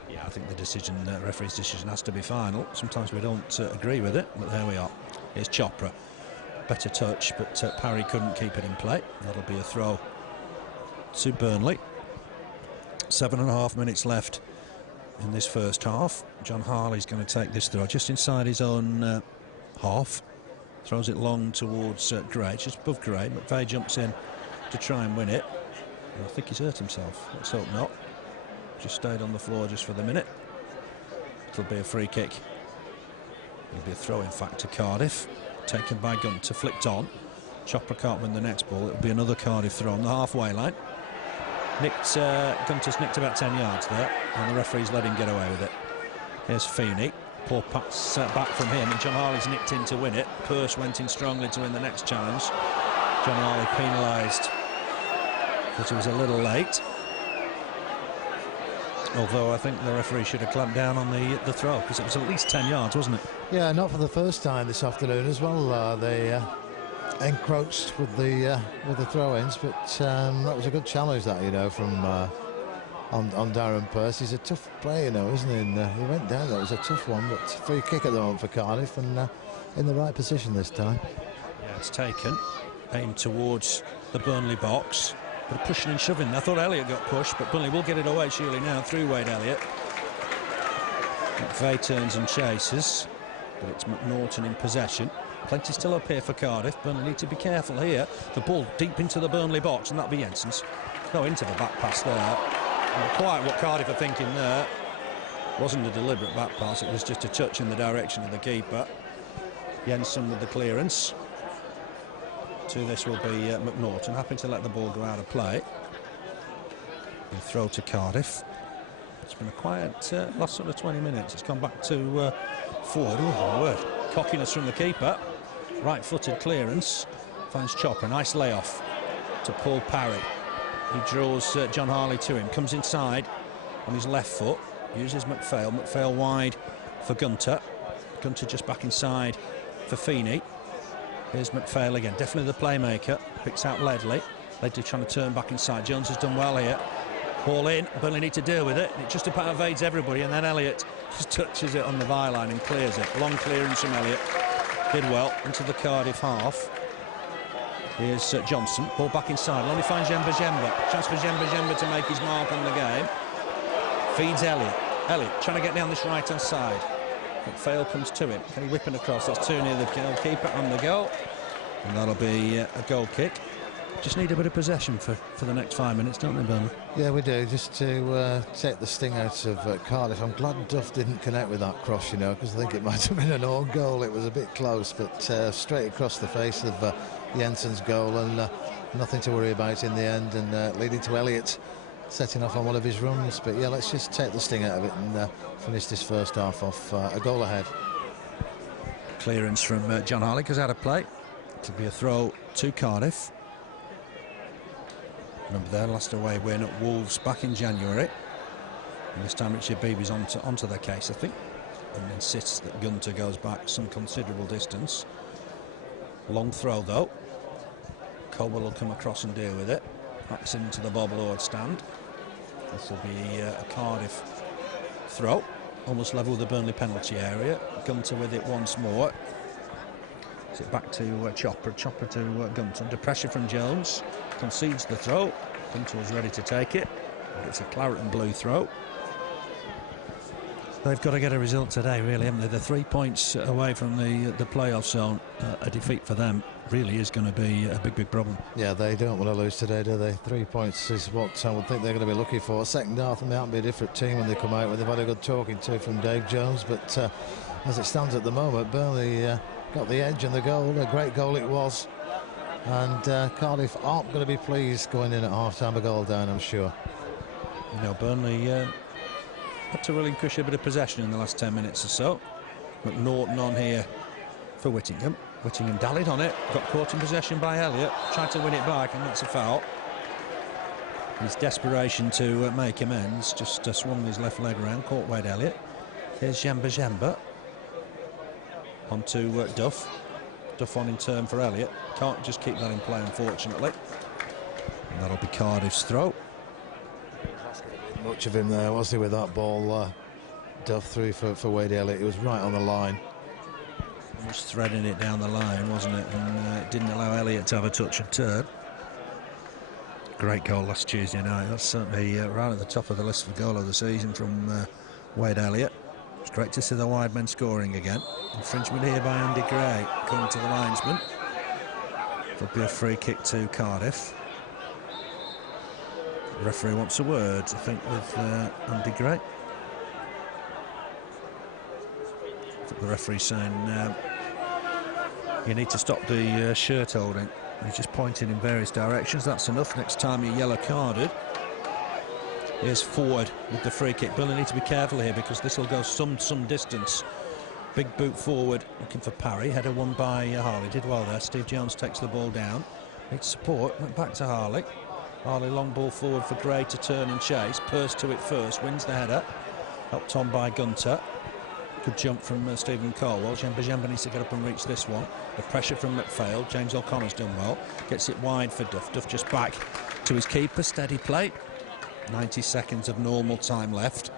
Yeah, I think the decision, referee's decision has to be final. Sometimes we don't agree with it, but there we are. Here's Chopra. Better touch, but Parry couldn't keep it in play. That'll be a throw to Burnley. 7.5 minutes left in this first half. John Harley's going to take this throw just inside his own half. Throws it long towards Gray, just above Gray. McVeigh jumps in to try and win it. I think he's hurt himself. Let's hope not. Just stayed on the floor just for the minute. It'll be a free kick. It'll be a throw, in fact, to Cardiff. Taken by Gunter, flicked on. Chopra can't win the next ball. It'll be another Cardiff throw on the halfway line. Gunter's nicked about 10 yards there, and the referee's let him get away with it. Here's Feeney. Poor pass back from him, and John Harley's nicked in to win it. Pearce went in strongly to win the next challenge. John Harley penalised because he was a little late. Although I think the referee should have clamped down on the throw, because it was at least 10 yards, wasn't it? Yeah, not for the first time this afternoon as well. They encroached with the throw-ins, but that was a good challenge, that, you know, from on Darren Pearce. He's a tough player, you know, isn't he? And he went down. That was a tough one, but free kick at the moment for Cardiff, and in the right position this time. Yeah, it's taken, aimed towards the Burnley box. But pushing and shoving. I thought Elliott got pushed, but Burnley will get it away surely now through Wade Elliott. McVeigh turns and chases, but it's McNaughton in possession. Plenty still up here for Cardiff. Burnley need to be careful here. The ball deep into the Burnley box, and that'll be Jensen's. Go into the back pass there. And quite what Cardiff are thinking there. Wasn't a deliberate back pass, it was just a touch in the direction of the keeper. Jensen with the clearance. To this will be McNaughton, happy to let the ball go out of play. And throw to Cardiff. It's been a quiet last sort of 20 minutes. It's gone back to forward. Oh, my word. Cockiness from the keeper. Right-footed clearance. Finds Chopper. Nice layoff to Paul Parry. He draws John Harley to him. Comes inside on his left foot. Uses McPhail. McPhail wide for Gunter. Gunter just back inside for Feeney. Here's McPhail again, definitely the playmaker. Picks out Ledley. Ledley trying to turn back inside. Jones has done well here. Ball in, Burnley need to deal with it. It just about evades everybody, and then Elliott just touches it on the byline and clears it. Long clearance from Elliott. Did well into the Cardiff half. Here's Johnson. Ball back inside. Only finds Jemba. Chance for Jemba to make his mark on the game. Feeds Elliott. Elliott trying to get down this right-hand side. McPhail comes to him. Can he whip it across? That's too near the goalkeeper on the goal. And that'll be a goal kick. Just need a bit of possession for the next 5 minutes, don't they, Burnley? Yeah, we do, just to take the sting out of Cardiff. I'm glad Duff didn't connect with that cross, you know, because I think it might have been an own goal. It was a bit close, but straight across the face of Jensen's goal, and nothing to worry about in the end, and leading to Elliott setting off on one of his runs. But yeah, let's just take the sting out of it and finish this first half off a goal ahead. Clearance from John Harley goes out of play. It'll be a throw to Cardiff. Remember their last away win at Wolves back in January. And this time Richard Beebe's onto their case, I think, and insists that Gunter goes back some considerable distance. Long throw though. Colwell will come across and deal with it. Backs into the Bob Lord stand. This will be a Cardiff throw, almost level with the Burnley penalty area. Gunter with it once more. Is it back to Chopper to Gunter. Under pressure from Jones. Concedes the throw. Gunter was ready to take it. But it's a claret and blue throw. They've got to get a result today, really, haven't they? They're 3 points away from the playoff zone. A defeat for them really is going to be a big problem. Yeah, they don't want to lose today, do they? 3 points is what I would think they're going to be looking for. Second half, they might be a different team when they come out. They've had a good talking to from Dave Jones, but as it stands at the moment, Burnley got the edge and the goal. A great goal it was. And Cardiff aren't going to be pleased going in at half-time, a goal down, I'm sure. You know, Burnley had to relinquish a bit of possession in the last 10 minutes or so. McNaughton on here for Whittingham. Whittingham dallied on it, got caught in possession by Elliott, tried to win it back, and that's a foul. His desperation to make amends just swung his left leg around, caught Wade Elliott. Here's Jamba onto Duff. Duff on in turn for Elliott. Can't just keep that in play, unfortunately. And that'll be Cardiff's throw. Much of him there, was he, with that ball Duff through for Wade Elliott. He was right on the line. Was threading it down the line, wasn't it? And it didn't allow Elliott to have a touch and turn. Great goal last Tuesday night. That's certainly right at the top of the list for goal of the season from Wade Elliott. It's great to see the wide men scoring again. Infringement here by Andy Gray, according to the linesman. There'll be a free kick to Cardiff. The referee wants a word, I think, with Andy Gray. I think the referee's saying you need to stop the shirt holding. He's just pointing in various directions. That's enough. Next time you're yellow carded. Here's forward with the free kick. Burnley need to be careful here because this will go some distance. Big boot forward, looking for Parry. Header won by Harley. Did well there. Steve Jones takes the ball down. Needs support. Went back to Harley. Harley long ball forward for Gray to turn and chase. Purse to it first. Wins the header. Helped on by Gunter. Good jump from Stephen Colwell. Jamba needs to get up and reach this one. The pressure from McPhail. James O'Connor's done well. Gets it wide for Duff. Duff just back to his keeper. Steady play. 90 seconds of normal time left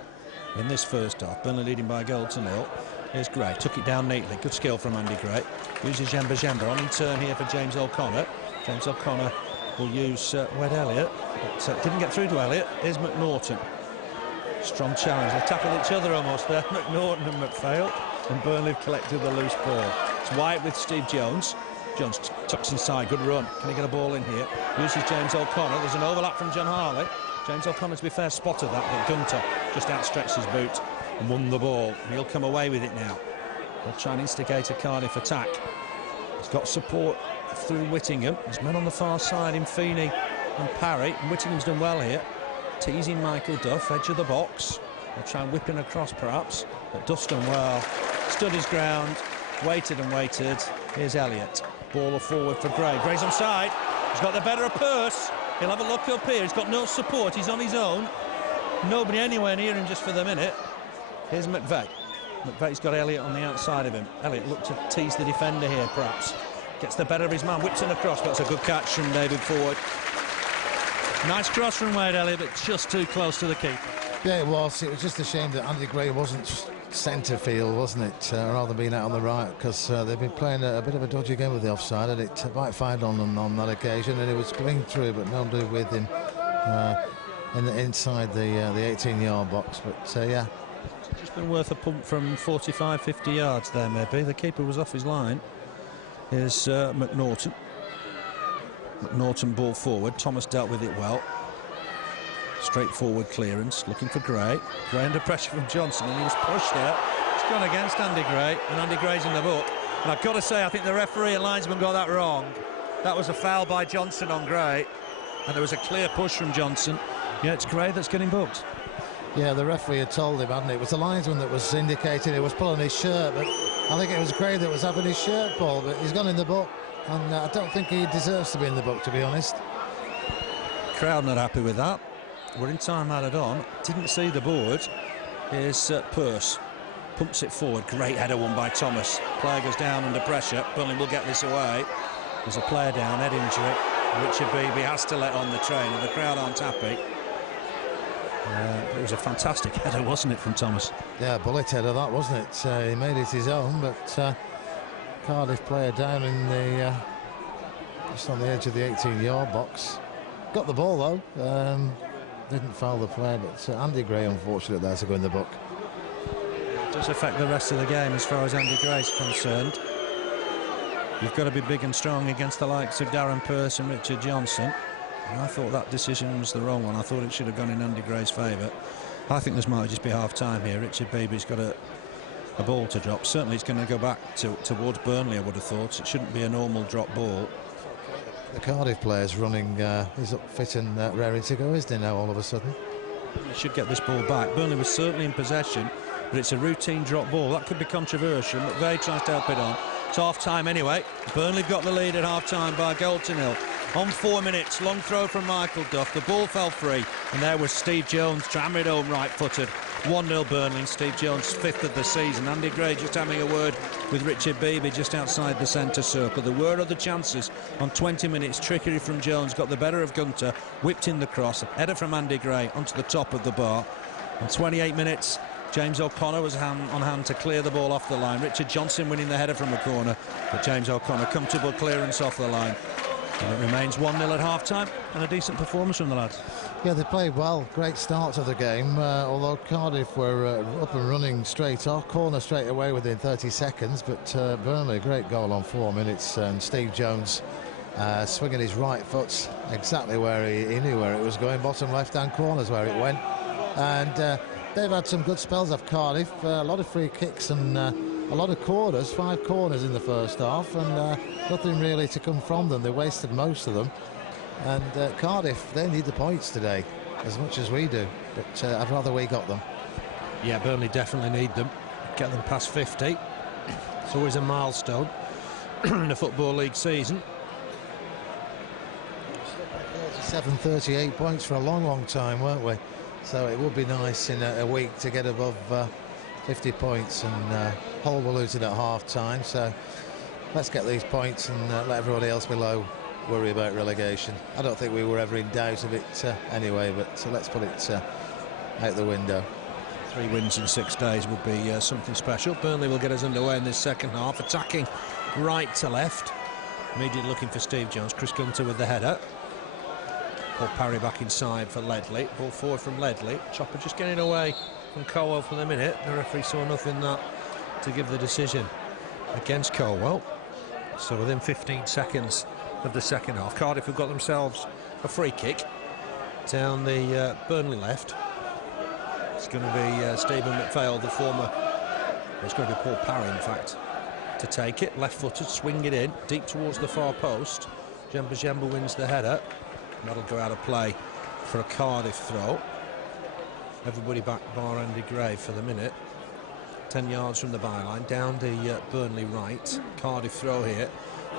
in this first half. Burnley leading by a goal to 0. Here's Gray. Took it down neatly. Good skill from Andy Gray. Uses Jamba on in turn here for James O'Connor. James O'Connor will use Wade Elliott. But didn't get through to Elliott. Here's McNaughton. Strong challenge. They tackled each other almost there. McNaughton and McPhail. And Burnley have collected the loose ball. It's White with Steve Jones. Jones tucks inside. Good run. Can he get a ball in here? Uses James O'Connor. There's an overlap from John Harley. James O'Connor, to be fair, spotted that, but Gunter just outstretched his boot and won the ball. And he'll come away with it now. They'll try and instigate a Cardiff attack. He's got support through Whittingham. There's men on the far side in Feeney and Parry. And Whittingham's done well here. Teasing Michael Duff, edge of the box. They'll try and whip in across, perhaps. But Duff's done well. Stood his ground. Waited and waited. Here's Elliott. Ball forward for Gray. Gray's onside. He's got the better of Purse. He'll have a look up here. He's got no support. He's on his own. Nobody anywhere near him just for the minute. Here's McVeigh. McVeigh's got Elliott on the outside of him. Elliott looked to tease the defender here, perhaps. Gets the better of his man. Whips in across. That's a good catch from David Ford. Nice cross from Wade Elliott, but just too close to the keeper. Yeah, it was. It was just a shame that Andy Gray wasn't centre field, wasn't it? Rather than being out on the right, because they've been playing a bit of a dodgy game with the offside, and it backfired on them on that occasion, and it was playing through, but no do with him inside the 18-yard box. But yeah, Just been worth a pump from 45, 50 yards there, maybe. The keeper was off his line. Here's McNaughton. McNaughton ball forward. Thomas dealt with it well. Straightforward clearance, looking for Gray. Gray under pressure from Johnson, and he was pushed there. It's gone against Andy Gray, and Andy Gray's in the book. And I've got to say, I think the referee and linesman got that wrong. That was a foul by Johnson on Gray, and there was a clear push from Johnson. Yeah, it's Gray that's getting booked. Yeah, the referee had told him, hadn't it? It was the linesman that was indicating he was pulling his shirt, but I think it was Gray that was having his shirt pulled, but he's gone in the book, and I don't think he deserves to be in the book, to be honest. Crowd not happy with that. We're in time added on. Didn't see the board. Here's Pearce. Pumps it forward. Great header won by Thomas. Player goes down under pressure. Burnley will get this away. There's a player down, head injury. Richard Beebe has to let on the trainer. The crowd aren't happy. It was a fantastic header, wasn't it, from Thomas? Yeah, bullet header that, wasn't it? He made it his own, but Cardiff player down in the just on the edge of the 18-yard box. Got the ball though. Didn't foul the player, but Andy Gray, unfortunate there to go in the book. It does affect the rest of the game as far as Andy Gray's concerned. You've got to be big and strong against the likes of Darren Pearce and Richard Johnson. And I thought that decision was the wrong one. I thought it should have gone in Andy Gray's favour. I think this might just be half-time here. Richard Beebe's got a ball to drop. Certainly it's going to go back towards Burnley, I would have thought. It shouldn't be a normal drop ball. The Cardiff player's running, he's up fit and raring to go, isn't he now, all of a sudden? They should get this ball back. Burnley was certainly in possession, but it's a routine drop ball. That could be controversial. McVeigh tries to help it on. It's half-time anyway. Burnley got the lead at half-time by a goal to nil. On 4 minutes, long throw from Michael Duff. The ball fell free, and there was Steve Jones to hammer it home right-footed. 1-0 Burnley, and Steve Jones' 5th of the season. Andy Gray just having a word with Richard Beebe just outside the centre circle. There were other chances on 20 minutes. Trickery from Jones got the better of Gunter, whipped in the cross. Header from Andy Gray onto the top of the bar. On 28 minutes, James O'Connor was on hand to clear the ball off the line. Richard Johnson winning the header from a corner, but James O'Connor, comfortable clearance off the line. And it remains 1-0 at half-time, and a decent performance from the lads. Yeah, they played well. Great start to the game, although Cardiff were up and running straight off. Corner straight away within 30 seconds, but Burnley, great goal on 4 minutes. And Steve Jones swinging his right foot exactly where he knew where it was going. Bottom left-hand corner's where it went. And they've had some good spells of Cardiff. A lot of free kicks and a lot of corners, 5 corners in the first half, and nothing really to come from them. They wasted most of them. And Cardiff, they need the points today as much as we do, but I'd rather we got them. Yeah, Burnley definitely need them. Get them past 50. It's always a milestone in the Football League season. 38 points for a long time, weren't we? So it would be nice in a week to get above 50 points, and Hull were losing at half-time, so let's get these points and let everybody else below worry about relegation. I don't think we were ever in doubt of it anyway, but let's put it out the window. 3 wins in 6 days would be something special. Burnley will get us underway in this second half, attacking right to left. Immediately looking for Steve Jones. Chris Gunter with the header. Paul Parry back inside for Ledley. Ball forward from Ledley. Chopper just getting away from Colwell for the minute. The referee saw enough in that to give the decision against Colwell. So within 15 seconds of the second half, Cardiff have got themselves a free kick down the Burnley left. It's going to be Stephen McPhail, the former. It's going to be Paul Parry, in fact, to take it. Left-footed, swing it in deep towards the far post. Jemba wins the header. And that'll go out of play for a Cardiff throw. Everybody back bar Andy Gray for the minute. 10 yards from the byline, down the Burnley right. Cardiff throw here.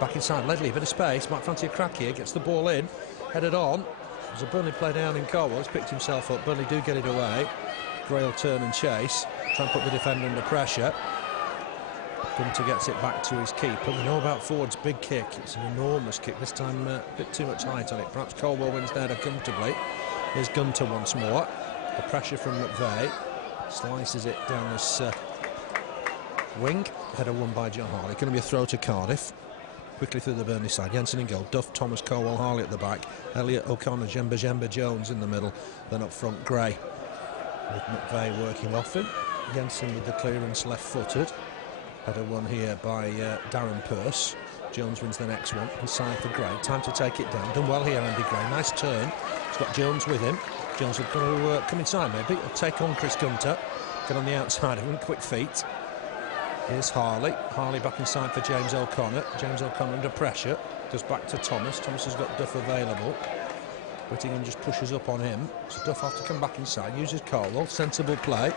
Back inside Ledley, bit of space. Might fancy a crack here. Gets the ball in, headed on. There's a Burnley play down in Colwell. He's picked himself up. Burnley do get it away. Gray will turn and chase. Try and put the defender under pressure. Gunter gets it back to his keeper. We know about Ford's big kick. It's an enormous kick. This time a bit too much height on it. Perhaps Colwell wins there comfortably. Here's Gunter once more. The pressure from McVeigh. Slices it down this wing. Header won by John Harley. Going to be a throw to Cardiff. Quickly through the Burnley side. Jensen in goal. Duff, Thomas, Colwell, Harley at the back. Elliott, O'Connor, Jemba Jones in the middle. Then up front, Gray. with McVeigh working off him. Jensen with the clearance, left-footed. Header one here by Darren Pearce. Jones wins the next one. Inside for Gray. Time to take it down. Done well here, Andy Gray. Nice turn. He's got Jones with him. Jones will come inside maybe. He'll take on Chris Gunter. Get on the outside of him. Quick feet. Here's Harley. Harley back inside for James O'Connor. James O'Connor under pressure. Goes back to Thomas. Thomas has got Duff available. Whittingham just pushes up on him. So Duff have to come back inside. Uses Caldwell. Sensible play.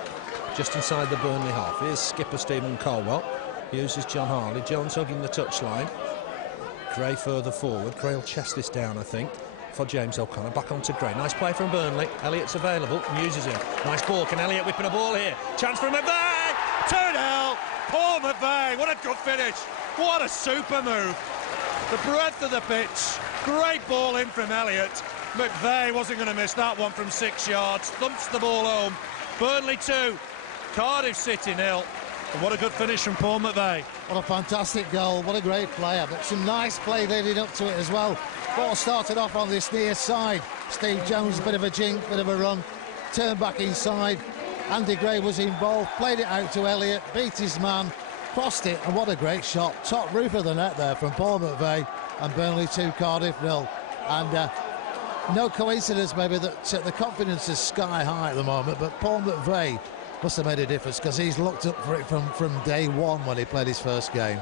Just inside the Burnley half. Here's skipper Stephen Caldwell. Uses John Harley. Jones hugging the touchline. Gray further forward. Gray will chest this down, I think, for James O'Connor. Back onto Gray. Nice play from Burnley. Elliott's available. Uses him. Nice ball. Can Elliott whipping a ball here? Chance for McVeigh! 2-0! Paul McVeigh. What a good finish. What a super move. The breadth of the pitch. Great ball in from Elliott. McVeigh wasn't going to miss that one from 6 yards. Thumps the ball home. Burnley 2. Cardiff City 0. And what a good finish from Paul McVeigh. What a fantastic goal. What a great player. But some nice play leading up to it as well. Ball started off on this near side. Steve Jones, a bit of a jink, bit of a run. Turned back inside. Andy Gray was involved. Played it out to Elliott. Beat his man. Crossed it. And what a great shot. Top roof of the net there from Paul McVeigh. And Burnley 2, Cardiff 0. And no coincidence maybe that the confidence is sky high at the moment. But Paul McVeigh must have made a difference because he's looked up for it from day one when he played his first game.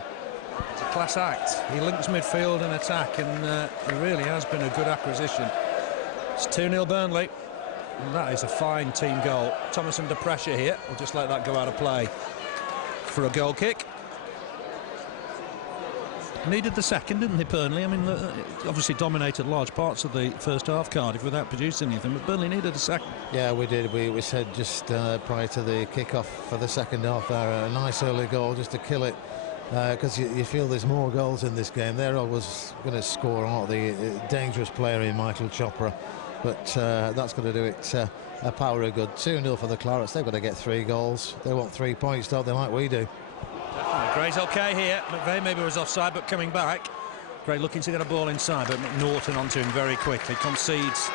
It's a class act. He links midfield and attack, and he really has been a good acquisition. It's 2-0 Burnley, and that is a fine team goal. Thomas under pressure here. We'll just let that go out of play for a goal kick. Needed the second, didn't they, Burnley? I mean, obviously dominated large parts of the first half, Cardiff, without producing anything, but Burnley needed a second. Yeah, we did. We said just prior to the kick-off for the second half there, a nice early goal just to kill it, because you feel there's more goals in this game. They're always going to score, aren't they? Dangerous player in Michael Chopra, but that's going to do it a power of good. 2-0 for the Clarets. They've got to get 3 goals. They want 3 points, don't they, like we do. Gray's okay here. McVeigh maybe was offside, but coming back. Gray looking to get a ball inside, but McNaughton onto him very quickly. Concedes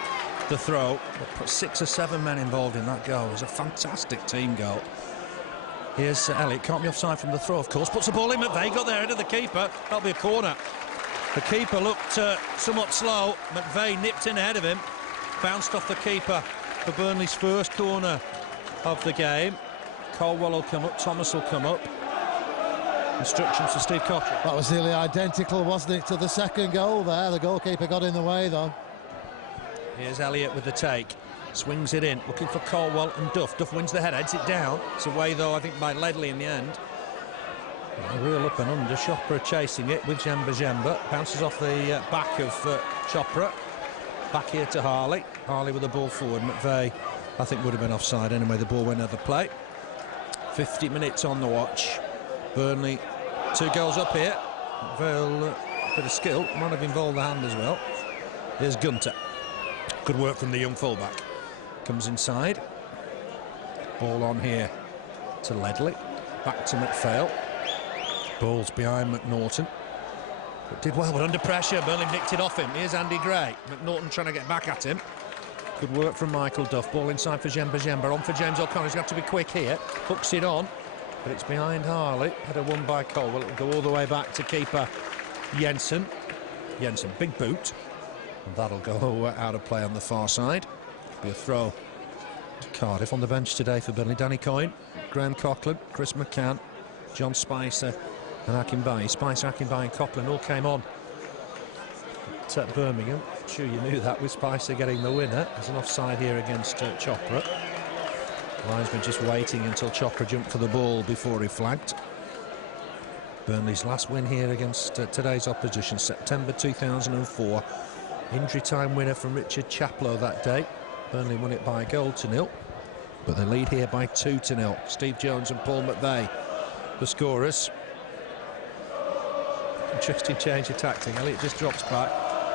the throw. Put 6 or 7 men involved in that goal. It was a fantastic team goal. Here's Elliott. Can't be offside from the throw, of course. Puts the ball in. McVeigh got there ahead of the keeper. That'll be a corner. The keeper looked somewhat slow. McVeigh nipped in ahead of him. Bounced off the keeper for Burnley's first corner of the game. Caldwell will come up. Thomas will come up. Instructions to Steve Cottrell. That was nearly identical, wasn't it, to the second goal there. The goalkeeper got in the way, though. Here's Elliott with the take. Swings it in, looking for Caldwell and Duff. Duff wins the head, heads it down. It's away, though, I think, by Ledley in the end. A real up and under. Chopra chasing it with Jemba. Bounces off the back of Chopra. Back here to Harley. Harley with the ball forward. McVeigh, I think, would have been offside anyway. The ball went out of play. 50 minutes on the watch. Burnley 2 goals up here. McVeigh, a bit of skill, might have involved the hand as well. Here's Gunter. Good work from the young fullback. Comes inside. Ball on here to Ledley. Back to McPhail. Ball's behind McNaughton. But did well, but under pressure. Burnley nicked it off him. Here's Andy Gray. McNaughton trying to get back at him. Good work from Michael Duff. Ball inside for Jemba. On for James O'Connor. He's got to be quick here. Hooks it on. But it's behind Harley. Header won by Caldwell. It'll go all the way back to keeper Jensen. Jensen, big boot. And that'll go out of play on the far side. Be a throw to Cardiff. On the bench today for Burnley, Danny Coyne, Graham Coughlin, Chris McCann, John Spicer and Akinbaye. Spicer, Akinbaye and Coughlin all came on at Birmingham. I'm sure you knew that with Spicer getting the winner. There's an offside here against Chopra. Linesman just waiting until Chopra jumped for the ball before he flagged. Burnley's last win here against today's opposition, September 2004. Injury time winner from Richard Chaplow that day. Burnley won it by a goal to 0, but they lead here by 2-0. Steve Jones and Paul McVeigh, the scorers. Interesting change of tactic. Elliott just drops back.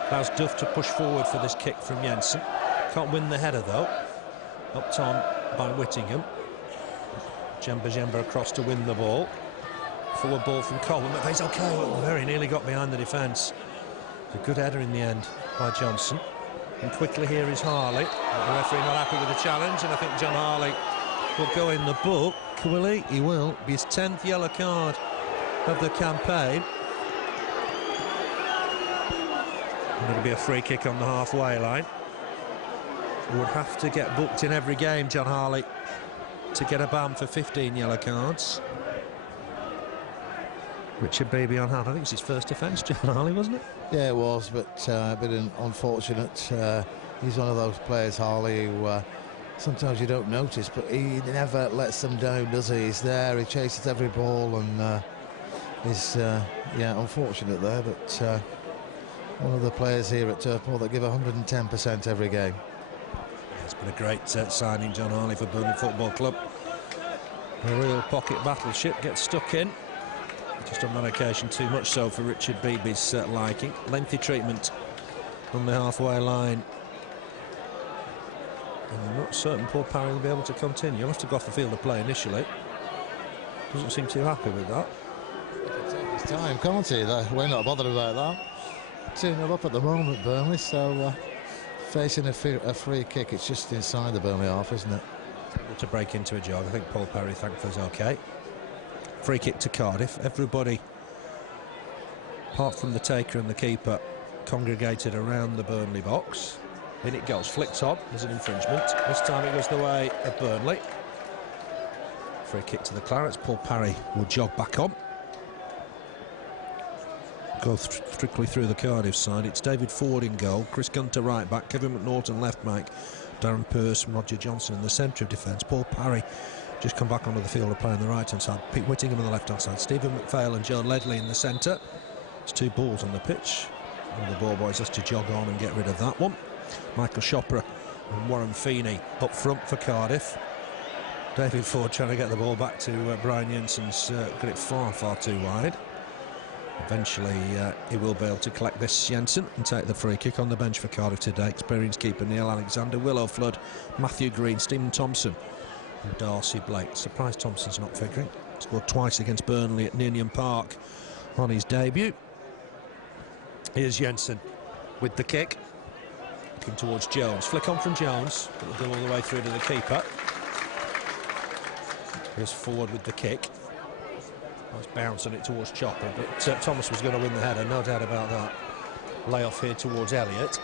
Allows Duff to push forward for this kick from Jensen. Can't win the header though. Up on by Whittingham. Jemba across to win the ball. Forward ball from Coleman. McVeigh's okay. Very nearly got behind the defence. A good header in the end by Johnson. And quickly here is Harley. The referee not happy with the challenge, and I think John Harley will go in the book. Will he? He will. Be his 10th yellow card of the campaign. And it'll be a free kick on the halfway line. He would have to get booked in every game, John Harley, to get a ban for 15 yellow cards. Richard Beebe on hand. I think it's his first offence, John Harley, wasn't it? Yeah, it was, but a bit unfortunate. He's one of those players, Harley, who sometimes you don't notice, but he never lets them down, does he? He's there, he chases every ball, and is unfortunate there, but one of the players here at Turf Moor that give 110% every game. It's been a great signing, John Harley, for Burnley Football Club. A real pocket battleship, gets stuck in. Just on that occasion, too much so for Richard Beebe's liking. Lengthy treatment on the halfway line. And I'm not certain Paul Parry will be able to continue. He'll have to go off the field of play initially. Doesn't seem too happy with that. He can take his time, can't he? We're not bothered about that. 2-0 up at the moment, Burnley, so facing a free kick, it's just inside the Burnley half, isn't it? Able to break into a jog. I think Paul Parry, thankfully, is okay. Free kick to Cardiff. Everybody, apart from the taker and the keeper, congregated around the Burnley box. In it goes, flicked on, there's an infringement. This time it goes the way of Burnley. Free kick to the Clarets. Paul Parry will jog back on. Go strictly through the Cardiff side. It's David Ford in goal, Chris Gunter right back, Kevin McNaughton left back, Darren Pearce and Roger Johnson in the centre of defence. Paul Parry just come back onto the field of play on the right-hand side. Pete Whittingham on the left-hand side. Stephen McPhail and Joe Ledley in the centre. There's 2 balls on the pitch. One of the ball boys has to jog on and get rid of that one. Michael Chopra and Warren Feeney up front for Cardiff. David Ford trying to get the ball back to Brian Jensen's got it far, far too wide. Eventually he will be able to collect this, Jensen, and take the free kick. On the bench for Cardiff today, experienced keeper Neil Alexander, Willow Flood, Matthew Green, Stephen Thompson and Darcy Blake. Surprised Thompson's not figuring. Scored twice against Burnley at Ninian Park on his debut. Here's Jensen with the kick. Looking towards Jones. Flick on from Jones. It'll go all the way through to the keeper. Here's Ford with the kick. Nice bounce on it towards Chopper, but Thomas was going to win the header, no doubt about that. Lay off here towards Elliott.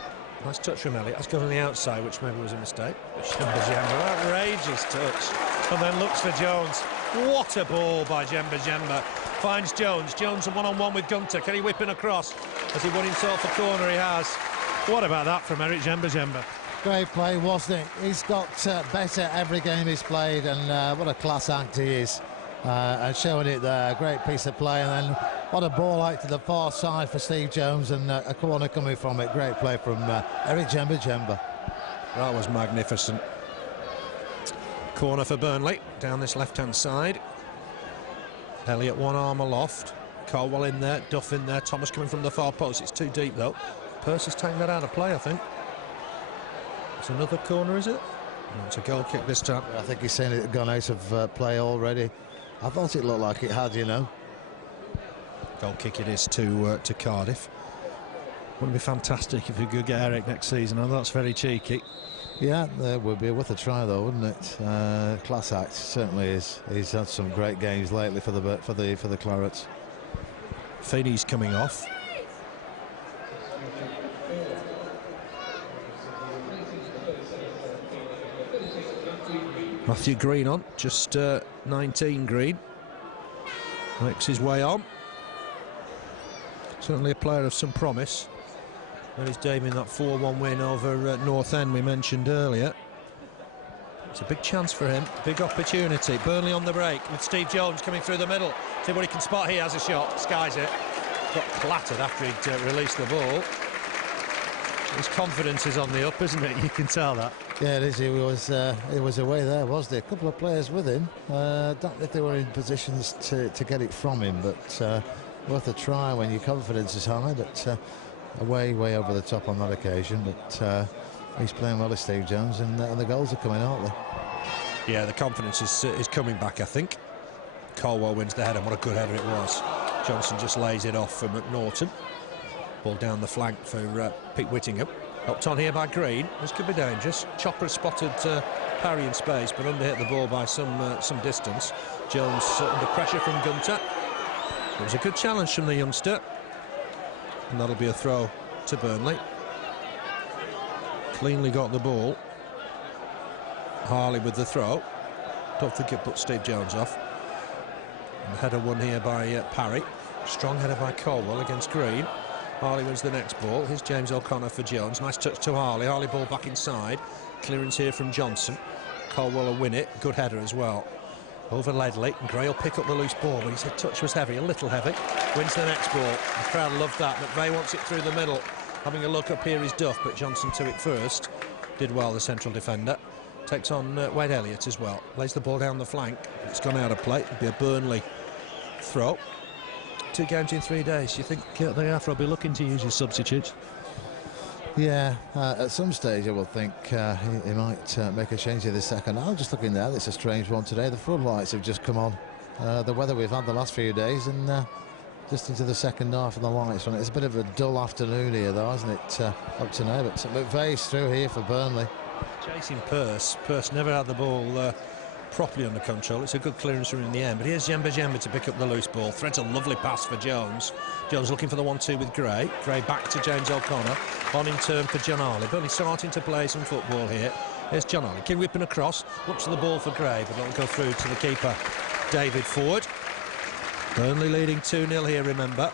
Nice touch from Elliott. That's gone on the outside, which maybe was a mistake. Jemba, outrageous touch. And then looks for Jones. What a ball by Jemba. Finds Jones. Jones a one-on-one with Gunter. Can he whip in across? Has he won himself a corner? He has. What about that from Eric Jemba? Great play, wasn't it? He's got better every game he's played, and what a class act he is. And showing it there, great piece of play, and then what a ball out to the far side for Steve Jones, and a corner coming from it. Great play from Eric Jemba. That was magnificent. Corner for Burnley, down this left-hand side. Elliott one arm aloft. Caldwell in there, Duff in there, Thomas coming from the far post. It's too deep though. Pearce has taken that out of play, I think. It's another corner, is it? No, it's a goal kick this time. I think he's saying it had gone out of play already. I thought it looked like it had, you know. Goal kick it is to Cardiff. Wouldn't it be fantastic if we could get Eric next season? Oh, that's very cheeky. Yeah, it would be worth a try though, wouldn't it? Class act, certainly is. He's had some great games lately for the Clarets. Feeney's coming off. Matthew Green on, just 19 Green. Makes his way on. Certainly a player of some promise. And he's debut in that 4-1 win over North End we mentioned earlier. It's a big chance for him, big opportunity. Burnley on the break with Steve Jones coming through the middle. See what he can spot. He has a shot, skies it. Got clattered after he'd released the ball. His confidence is on the up, isn't it? You can tell that. Yeah, it is. He was away there, wasn't there? A couple of players with him. Don't know if they were in positions to get it from him, but worth a try when your confidence is high. But way over the top on that occasion. But he's playing well as Steve Jones, and the goals are coming, aren't they? Yeah, the confidence is coming back, I think. Caldwell wins the header. What a good header it was. Johnson just lays it off for McNaughton. Ball down the flank for Pete Whittingham. Helped on here by Green. This could be dangerous. Chopper spotted Parry in space, but underhit the ball by some distance. Jones under pressure from Gunter. It was a good challenge from the youngster. And that'll be a throw to Burnley. Cleanly got the ball. Harley with the throw. Don't think it put Steve Jones off. And the header won here by Parry. Strong header by Colwell against Green. Harley wins the next ball. Here's James O'Connor for Jones. Nice touch to Harley. Harley ball back inside. Clearance here from Johnson. Colwell will win it. Good header as well. Over Ledley. And Gray will pick up the loose ball, but his touch was heavy, a little heavy. Wins the next ball. The crowd loved that. McVeigh wants it through the middle. Having a look up here is Duff, but Johnson to it first. Did well, the central defender. Takes on Wade Elliott as well. Lays the ball down the flank. It's gone out of play. It'll be a Burnley throw. 2 games in 3 days. You think the AFRA will be looking to use his substitutes? Yeah, at some stage I will think he might make a change in the second. I'm just looking there. It's a strange one today. The floodlights have just come on. The weather we've had the last few days, and just into the second half and the lights on it. It's a bit of a dull afternoon here, though, isn't it? Up to now, but McVeigh's through here for Burnley. Chasing Pearce. Pearce never had the ball properly under control. It's a good clearance from in the end, but here's Jemba to pick up the loose ball. Threads a lovely pass for Jones. Jones looking for the 1-2 with Gray. Gray back to James O'Connor. On in turn for John Harley. Burnley starting to play some football here. Here's John Harley. King whipping across. Looks for the ball for Gray, but it'll go through to the keeper, David Ford. Burnley leading 2-0 here, remember.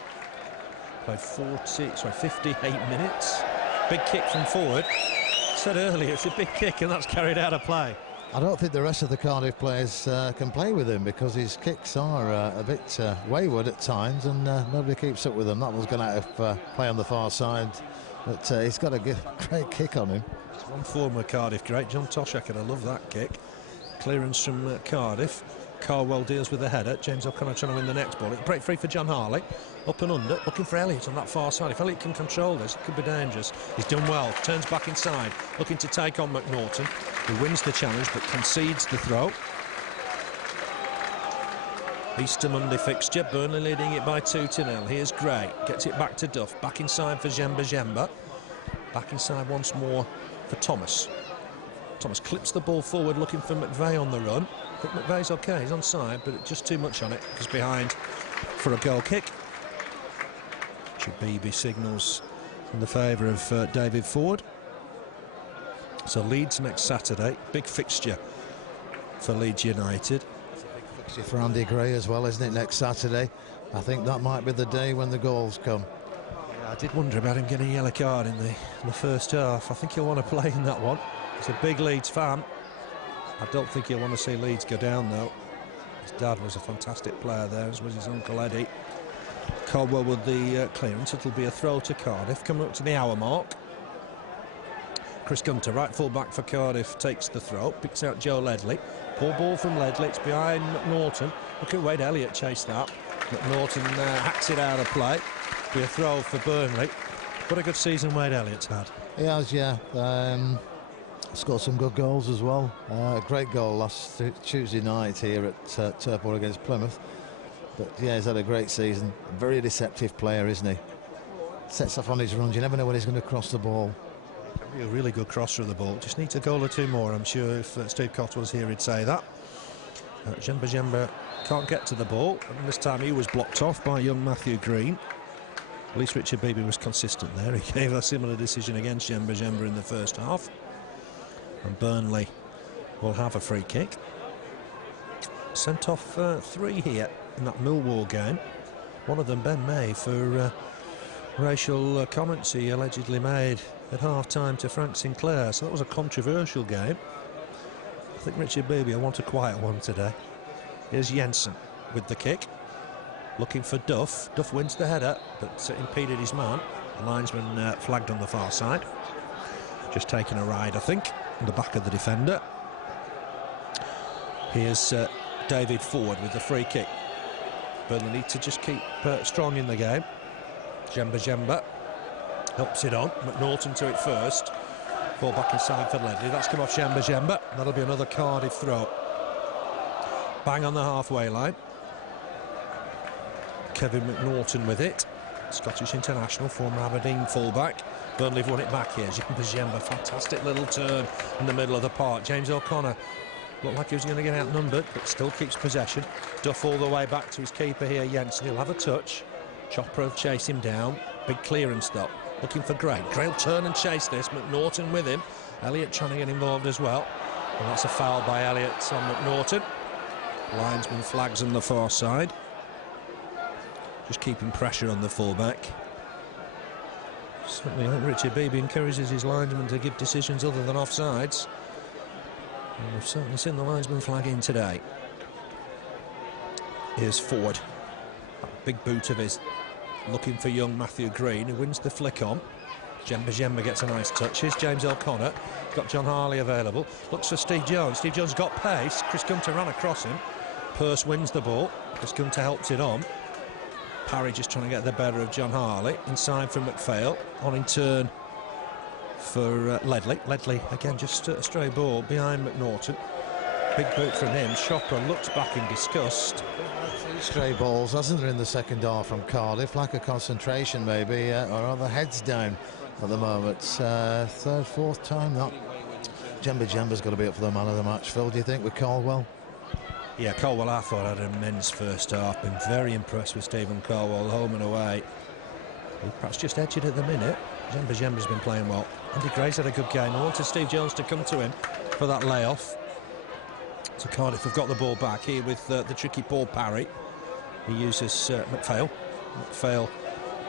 Played 58 minutes. Big kick from Ford. Said earlier, it's a big kick, and that's carried out of play. I don't think the rest of the Cardiff players can play with him, because his kicks are a bit wayward at times, and nobody keeps up with them. That was going out of play on the far side, but he's got a great kick on him. One former Cardiff great, John Toshack, and I love that kick. Clearance from Cardiff. Carwell deals with the header. James O'Connor trying to win the next ball. It's break free for John Harley. Up and under, looking for Elliott on that far side. If Elliott can control this, it could be dangerous. He's done well. Turns back inside, looking to take on McNaughton, who wins the challenge but concedes the throw. Easter Monday fixture. Burnley leading it by 2-0. Here's Gray. Gets it back to Duff. Back inside for Jemba. Back inside once more for Thomas. Thomas clips the ball forward, looking for McVeigh on the run. I think McVeigh's okay, he's onside, but just too much on it. He's behind for a goal kick. Chabibi signals in the favour of David Ford. So Leeds next Saturday, big fixture for Leeds United. It's a big fixture for Andy Gray as well, isn't it, next Saturday? I think that might be the day when the goals come. Yeah, I did wonder about him getting a yellow card in the first half. I think he'll want to play in that one. He's a big Leeds fan. I don't think he'll want to see Leeds go down, though. His dad was a fantastic player there, as was his uncle Eddie. Caldwell with the clearance. It'll be a throw to Cardiff, coming up to the hour mark. Chris Gunter, right full back for Cardiff, takes the throw, picks out Joe Ledley. Poor ball from Ledley, it's behind McNaughton. Look at Wade Elliott chase that. McNaughton hacks it out of play. Be a throw for Burnley. What a good season Wade Elliott's had. He has, yeah. Scored some good goals as well. A great goal last Tuesday night here at Turf Moor against Plymouth. But yeah, he's had a great season. A very deceptive player, isn't he? Sets off on his runs. You never know when he's going to cross the ball. A really good crosser of the ball. Just needs a goal or two more. I'm sure if Steve Cottle was here, he'd say that. Jemba can't get to the ball. And this time he was blocked off by young Matthew Green. At least Richard Beebe was consistent there. He gave a similar decision against Jemba in the first half. And Burnley will have a free kick. Sent off 3 here in that Millwall game. One of them Ben May for racial comments he allegedly made at half-time to Frank Sinclair. So that was a controversial game. I think Richard Beebe will want a quiet one today. Here's Jensen with the kick. Looking for Duff. Duff wins the header, but impeded his man. The linesman flagged on the far side. Just taking a ride, I think, on the back of the defender. Here's David Ford with the free kick. Burnley need to just keep strong in the game. Jemba helps it on. McNaughton to it first. Ball back inside for Ledley. That's come off Jemba. That'll be another Cardiff throw. Bang on the halfway line. Kevin McNaughton with it. Scottish international, former Aberdeen fullback. Burnley have won it back here. Jemba, fantastic little turn in the middle of the park. James O'Connor looked like he was going to get outnumbered, but still keeps possession. Duff all the way back to his keeper here, Jensen. He'll have a touch. Chopra will chase him down. Big clearance stop. Looking for Gray. Gray will turn and chase this. McNaughton with him. Elliott trying to get involved as well. And that's a foul by Elliott on McNaughton. Linesman flags on the far side. Just keeping pressure on the fullback. Certainly, I think Richard Beebe encourages his linesman to give decisions other than offsides. And we've certainly seen the linesman flag in today. Here's Ford. That big boot of his, looking for young Matthew Green, who wins the flick on. Jemba gets a nice touch. Here's James O'Connor. Got John Harley available. Looks for Steve Jones. Steve Jones got pace. Chris Gunter ran across him. Pearce wins the ball. Chris Gunter helps it on. Parry just trying to get the better of John Harley. Inside from McPhail. On in turn for Ledley. Ledley, again, just a stray ball behind McNaughton. Big boot from him. Chopra looks back in disgust. Stray balls, hasn't there, in the second half from Cardiff? Lack of concentration, maybe, or other heads down at the moment. Third, fourth time that. Jemba's got to be up for the man of the match, Phil, do you think, with Caldwell? Yeah, Caldwell, I thought, had an immense first half. Been very impressed with Stephen Caldwell, home and away. He's perhaps just edged it at the minute. Jemba's been playing well. Andy Gray's had a good game. I wanted Steve Jones to come to him for that layoff. So Cardiff have got the ball back here with the tricky Paul Parry. He uses McPhail. McPhail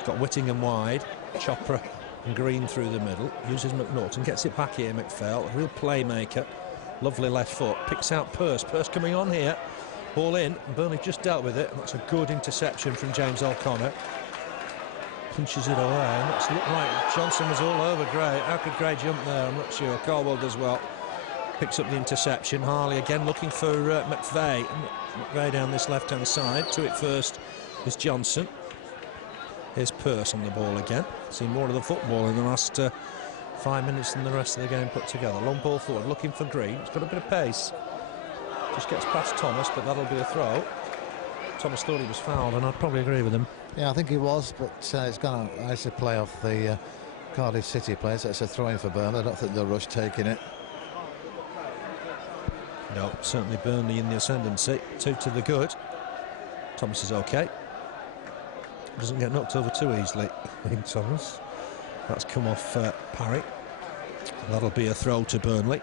got Whittingham wide. Chopra and Green through the middle. Uses McNaughton. Gets it back here, McPhail. A real playmaker. Lovely left foot. Picks out Pearce. Pearce coming on here. Ball in. And Burnley just dealt with it. And that's a good interception from James O'Connor. Punches it away. And that's looked like Johnson was all over Gray. How could Gray jump there? I'm not sure. Caldwell does well. Picks up the interception. Harley again looking for McVeigh. McVeigh down this left-hand side. To it first is Johnson. Here's Pearce on the ball again. Seen more of the football in the last 5 minutes than the rest of the game put together. Long ball forward, looking for Green. He's got a bit of pace. Just gets past Thomas, but that'll be a throw. Thomas thought he was fouled, and I'd probably agree with him. Yeah, I think he was, but it's going to actually play off the Cardiff City players. That's a throw-in for Burnley. I don't think they'll rush taking it. No, certainly Burnley in the ascendancy. 2 to the good. Thomas is okay. Doesn't get knocked over too easily, I think, Thomas. That's come off Parry. That'll be a throw to Burnley.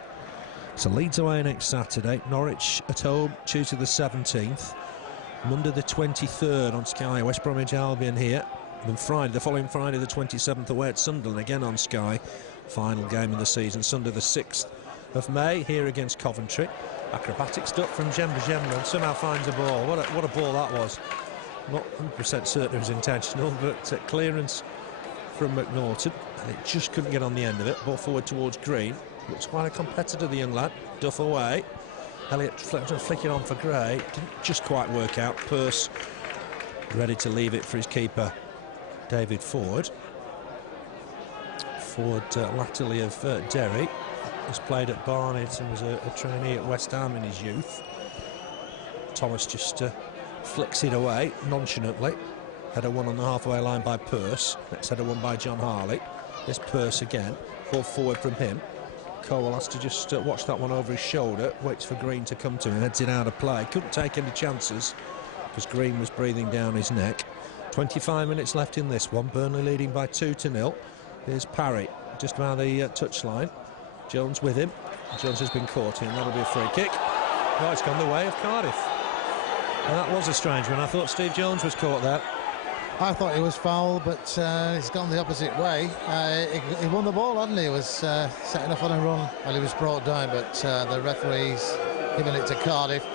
So Leeds away next Saturday. Norwich at home Tuesday the 17th. Monday the 23rd on Sky. West Bromwich Albion here. And Friday, the following Friday the 27th away at Sunderland, again on Sky. Final game of the season, Sunday the 6th of May, here against Coventry. Acrobatic stuff from Jemba and somehow finds a ball. What a ball that was. Not 100% certain it was intentional, but clearance from McNaughton, and it just couldn't get on the end of it. Ball forward towards Green. Looks quite a competitor, the young lad. Duff away. Elliott flicking on for Gray. Didn't just quite work out. Pearce ready to leave it for his keeper, David Ford. Ford, latterly of Derry. He's played at Barnet and was a trainee at West Ham in his youth. Thomas just flicks it away nonchalantly. Header won on the halfway line by Pearce. Next header won by John Harley. There's Pearce again. Ball forward from him. Cole has to just watch that one over his shoulder. Waits for Green to come to him. Heads it out of play. Couldn't take any chances because Green was breathing down his neck. 25 minutes left in this one. Burnley leading by 2-0. Here's Parry just about the touchline. Jones with him. Jones has been caught in. That'll be a free kick. Oh, it's gone the way of Cardiff. And that was a strange one. I thought Steve Jones was caught there. I thought he was foul, but he's gone the opposite way. He won the ball, hadn't he? He was setting off on a run and he was brought down, but the referee's giving it to Cardiff.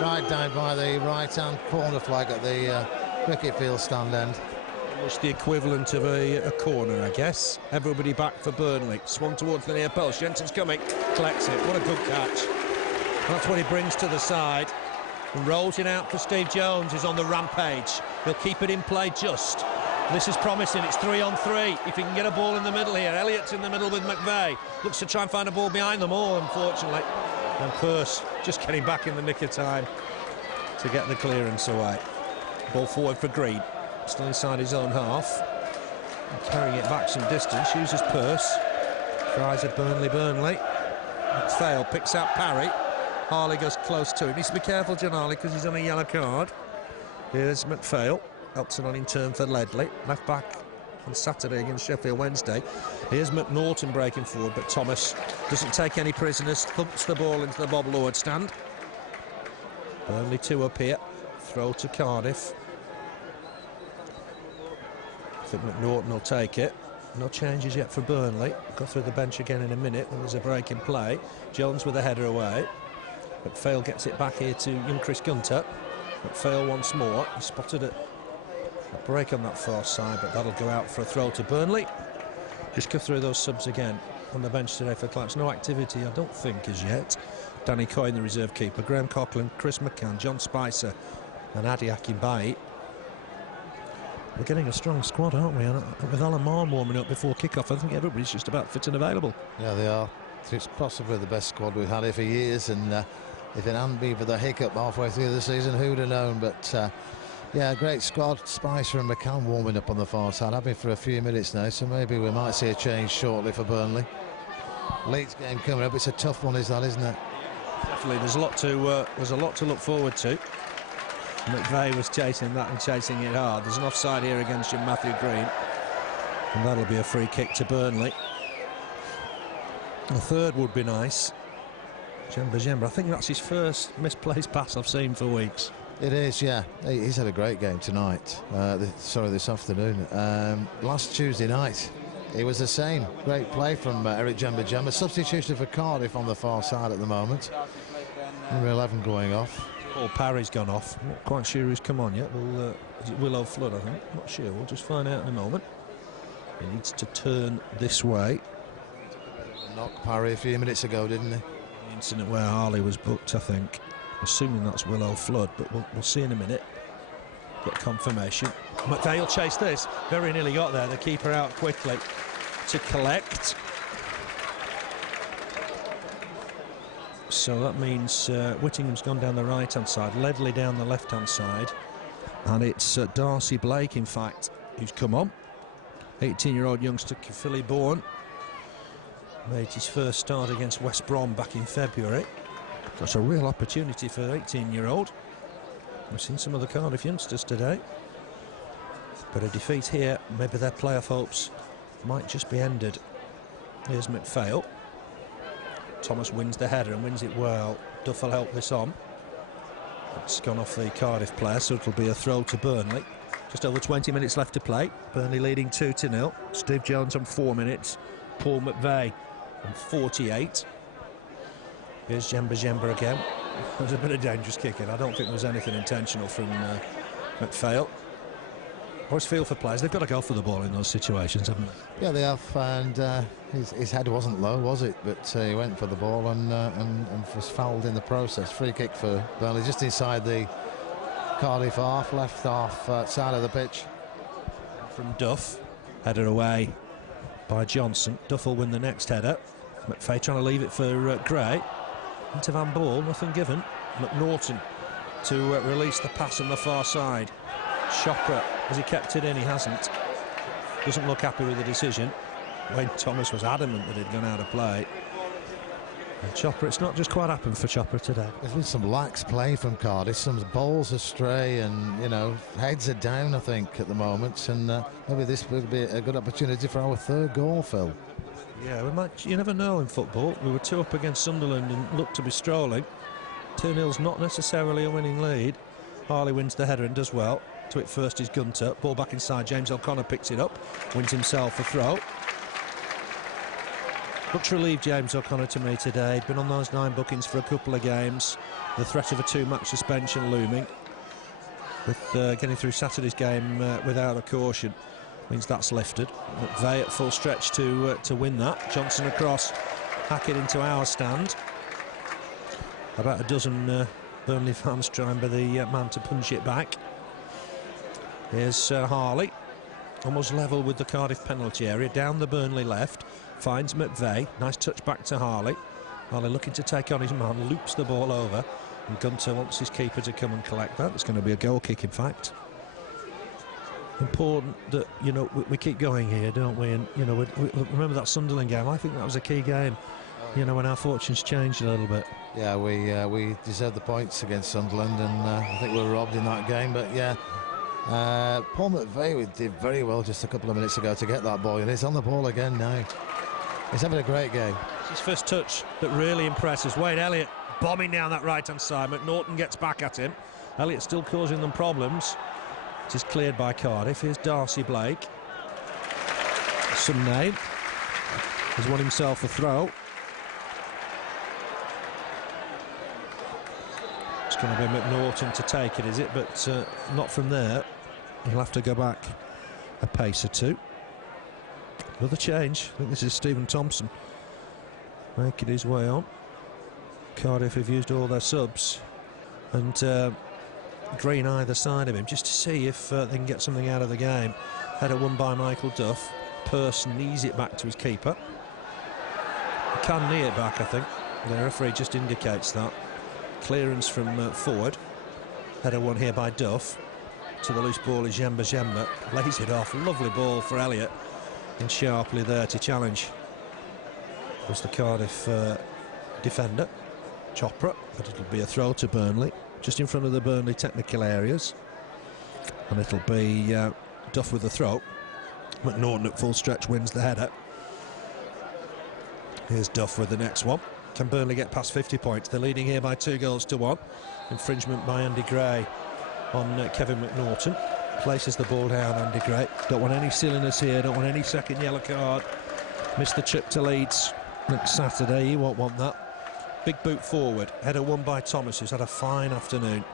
Right down by the right-hand corner flag at the cricket field stand end. It's the equivalent of a corner, I guess. Everybody back for Burnley. Swung towards the near post. Jensen's coming, collects it. What a good catch. That's what he brings to the side. And rolls it out for Steve Jones, who's on the rampage. He'll keep it in play just. This is promising. It's 3-on-3. If he can get a ball in the middle here. Elliott's in the middle with McVeigh. Looks to try and find a ball behind them all, unfortunately. And Pearce just getting back in the nick of time to get the clearance away. Ball forward for Green. Still inside his own half. Carrying it back some distance, uses purse. Tries a Burnley. McPhail picks out Parry. Harley goes close to him. Needs to be careful, John Harley, because he's on a yellow card. Here's McPhail. Elton on in turn for Ledley. Left back on Saturday against Sheffield Wednesday. Here's McNaughton breaking forward, but Thomas doesn't take any prisoners. Thumps the ball into the Bob Lord stand. Burnley 2 up here. Throw to Cardiff. I think McNaughton will take it. No changes yet for Burnley. Go through the bench again in a minute when there's a break in play. Jones with a header away. McPhail gets it back here to young Chris Gunter. McPhail once more. He spotted a break on that far side, but that'll go out for a throw to Burnley. Just go through those subs again on the bench today for Clarks. No activity, I don't think, as yet. Danny Coyne, the reserve keeper. Graham Coughlin, Chris McCann, John Spicer and Adi Akinbayi. We're getting a strong squad, aren't we? And with Alan Marr warming up before kick-off, I think everybody's just about fit and available. Yeah, they are. It's possibly the best squad we've had here for years, and if it hadn't been for the hiccup halfway through the season, who'd have known? But yeah, great squad. Spicer and McCann warming up on the far side. I've been for a few minutes now, so maybe we might see a change shortly for Burnley. Leeds game coming up. It's a tough one, isn't it? Definitely. There's a lot to look forward to. McVeigh was chasing that and chasing it hard. There's an offside here against Jim Matthew Green, and that'll be a free kick to Burnley. The third would be nice. Jemba. I think that's his first misplaced pass I've seen for weeks. It is, yeah. He's had a great game tonight. This afternoon. Last Tuesday night, it was the same. Great play from Eric Jemba. Substitution for Cardiff on the far side at the moment. Number 11 going off. Paul Parry's gone off. Not quite sure who's come on yet. Is it Willow Flood, I think? Not sure. We'll just find out in a moment. He needs to turn this way. Knocked Parry a few minutes ago, didn't he? The incident where Harley was booked, I think. Assuming that's Willow Flood, but we'll see in a minute. Get confirmation. McVeigh will chase this. Very nearly got there. The keeper out quickly to collect. So that means Whittingham's gone down the right-hand side, Ledley down the left-hand side, and it's Darcy Blake, in fact, who's come on. 18-year-old youngster, Philly born, made his first start against West Brom back in February. That's a real opportunity for 18-year-old. We've seen some of the Cardiff youngsters today, but a defeat here, maybe their playoff hopes might just be ended. Here's McPhail. Thomas wins the header and wins it well. Duff will help this on. It's gone off the Cardiff player, so it'll be a throw to Burnley. Just over 20 minutes left to play. Burnley leading 2-0. Steve Jones on 4 minutes. Paul McVeigh on 48. Here's Jemba again. There's a bit of dangerous kicking. I don't think there was anything intentional from McPhail. I always feel for players, they've got to go for the ball in those situations, haven't they? Yeah, they have, and his head wasn't low, was it? But he went for the ball and was fouled in the process. Free kick for Burnley, just inside the Cardiff half, left half side of the pitch. From Duff, header away by Johnson. Duff will win the next header. McPhail trying to leave it for Gray. Into Van Ball, nothing given. McNaughton to release the pass on the far side. Chopra, has he kept it in? He hasn't. Doesn't look happy with the decision. Wayne Thomas was adamant that he'd gone out of play. And Chopra, it's not just quite happened for Chopra today. There's been some lax play from Cardiff, some balls astray, and heads are down, I think, at the moment. And maybe this will be a good opportunity for our third goal, Phil. Yeah, we might. You never know in football. We were 2 up against Sunderland and looked to be strolling. 2-0's not necessarily a winning lead. Harley wins the header and does well. To it first is Gunter. Ball back inside. James O'Connor picks it up. Wins himself a throw. Looks relieved, James O'Connor, to me today. He'd been on those 9 bookings for a couple of games. The threat of a 2-match suspension looming. With getting through Saturday's game without a caution means that's lifted. McVeigh at full stretch to win that. Johnson across. Hackett into our stand. About a dozen Burnley fans trying by the man to punch it back. Here's Harley, almost level with the Cardiff penalty area, down the Burnley left, finds McVeigh, nice touch back to Harley. Harley looking to take on his man, loops the ball over, and Gunter wants his keeper to come and collect that. It's going to be a goal kick, in fact. important that, you know, we keep going here, don't we? And, you know, we remember that Sunderland game. I think that was a key game, you know, when our fortunes changed a little bit. Yeah, we deserved the points against Sunderland, and I think we were robbed in that game. But yeah, Paul McVeigh did very well just a couple of minutes ago to get that ball, and he's on the ball again now. He's having a great game. It's his first touch that really impresses. Wade Elliott bombing down that right-hand side. McNaughton gets back at him. Elliott still causing them problems. It is cleared by Cardiff. Here's Darcy Blake. Some name. He's won himself a throw. It's going to be McNaughton to take it, is it? But not from there. He'll have to go back a pace or two. Another change. I think this is Stephen Thompson making his way on. Cardiff have used all their subs, and Green either side of him, just to see if they can get something out of the game. Header won by Michael Duff. Pearce knees it back to his keeper. He can knee it back, I think. The referee just indicates that. Clearance from forward. Header won here by Duff. To the loose ball is Jemba. Lays it off. Lovely ball for Elliott. And sharply there to challenge was the Cardiff defender, Chopra, but it'll be a throw to Burnley, just in front of the Burnley technical areas, and it'll be Duff with the throw. McNaughton at full stretch wins the header. Here's Duff with the next one. Can Burnley get past 50 points? They're leading here by 2-1. Infringement by Andy Gray on Kevin McNaughton. Places the ball down, Andy Gray. Don't want any silliness here, don't want any second yellow card. Missed the trip to Leeds next Saturday, he won't want that. Big boot forward, header won by Thomas, who's had a fine afternoon.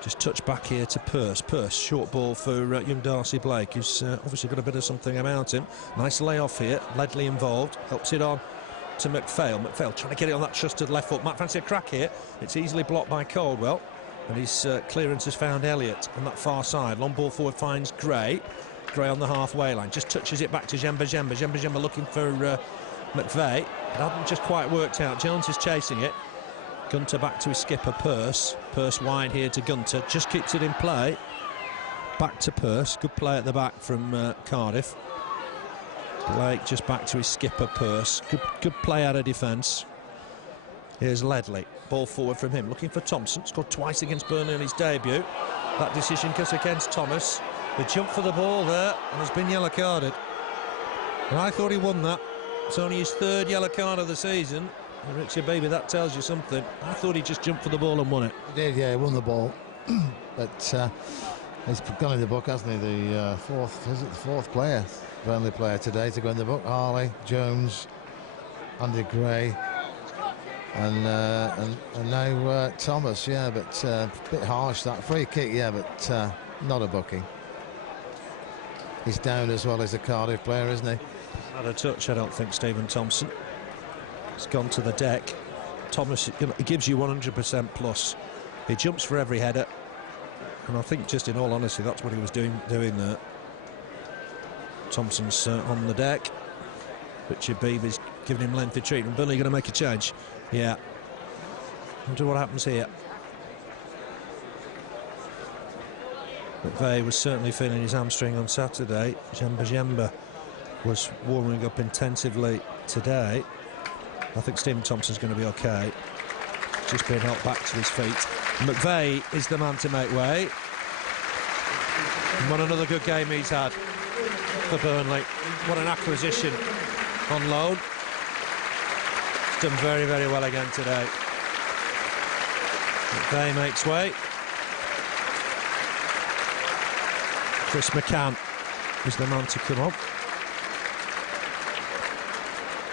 Just touch back here to Pearce. Pearce, short ball for young Darcy Blake, who's obviously got a bit of something about him. Nice layoff here, Ledley involved, helps it on to McPhail. McPhail trying to get it on that trusted left foot. Might fancy a crack here. It's easily blocked by Caldwell. And his clearance has found Elliott on that far side. Long ball forward finds Gray. Gray on the halfway line. Just touches it back to Jemba. Jemba looking for McVeigh. It hasn't just quite worked out. Jones is chasing it. Gunter back to his skipper, Pearce. Pearce wide here to Gunter. Just keeps it in play. Back to Pearce. Good play at the back from Cardiff. Blake just back to his skipper, Pearce. Good play out of defence. Here's Ledley. Ball forward from him, looking for Thompson. Scored twice against Burnley in his debut. That decision goes against Thomas. The jump for the ball there and has been yellow carded. And I thought he won that. It's only his third yellow card of the season. And Richard Baby, that tells you something. I thought he just jumped for the ball and won it. He did, yeah, he won the ball. But he's gone in the book, hasn't he? The fourth player, Burnley player today to go in the book. Harley, Jones, Andy Gray. And now Thomas, yeah, but a bit harsh that free kick, yeah, but not a booking. He's down as well as a Cardiff player, isn't he? Not a touch, I don't think, Stephen Thompson. He's gone to the deck. Thomas, you know, he gives you 100% plus. He jumps for every header, and I think, just in all honesty, that's what he was doing there. Thompson's on the deck. Richard Beebe's giving him lengthy treatment. Burnley going to make a change. Yeah. Wonder what happens here. McVeigh was certainly feeling his hamstring on Saturday. Jemba was warming up intensively today. I think Stephen Thompson's going to be okay. Just being helped back to his feet. McVeigh is the man to make way. And what another good game he's had for Burnley. What an acquisition on loan. Done very, very well again today. McVeigh makes way. Chris McCann is the man to come on.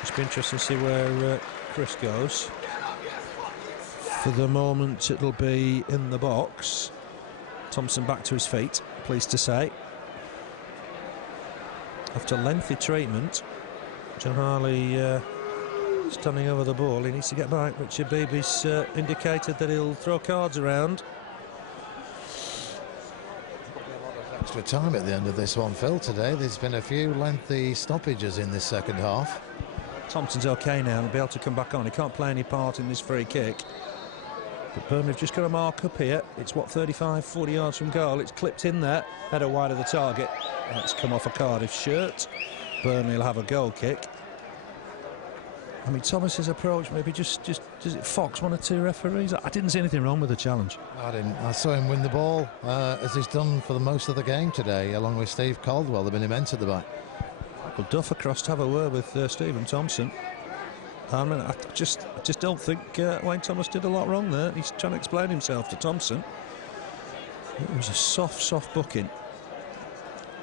It's be interesting to see where Chris goes. For the moment, it'll be in the box. Thompson back to his feet, pleased to say. After lengthy treatment, John Harley standing over the ball. He needs to get back. Richard Beebe's indicated that he'll throw cards around. Extra time at the end of this one, Phil, today. There's been a few lengthy stoppages in this second half. Thompson's okay now. He'll be able to come back on. He can't play any part in this free kick. But Burnley have just got a mark up here. It's, what, 35, 40 yards from goal. It's clipped in there, header wide of the target. That's come off a Cardiff shirt. Burnley will have a goal kick. I mean, Thomas's approach maybe just does it fox one or two referees? I didn't see anything wrong with the challenge. I didn't. I saw him win the ball, as he's done for the most of the game today, along with Steve Caldwell. They've been immense at the back. Michael Duff across to have a word with Stephen Thompson. I mean, I just don't think Wayne Thomas did a lot wrong there. He's trying to explain himself to Thompson. It was a soft booking.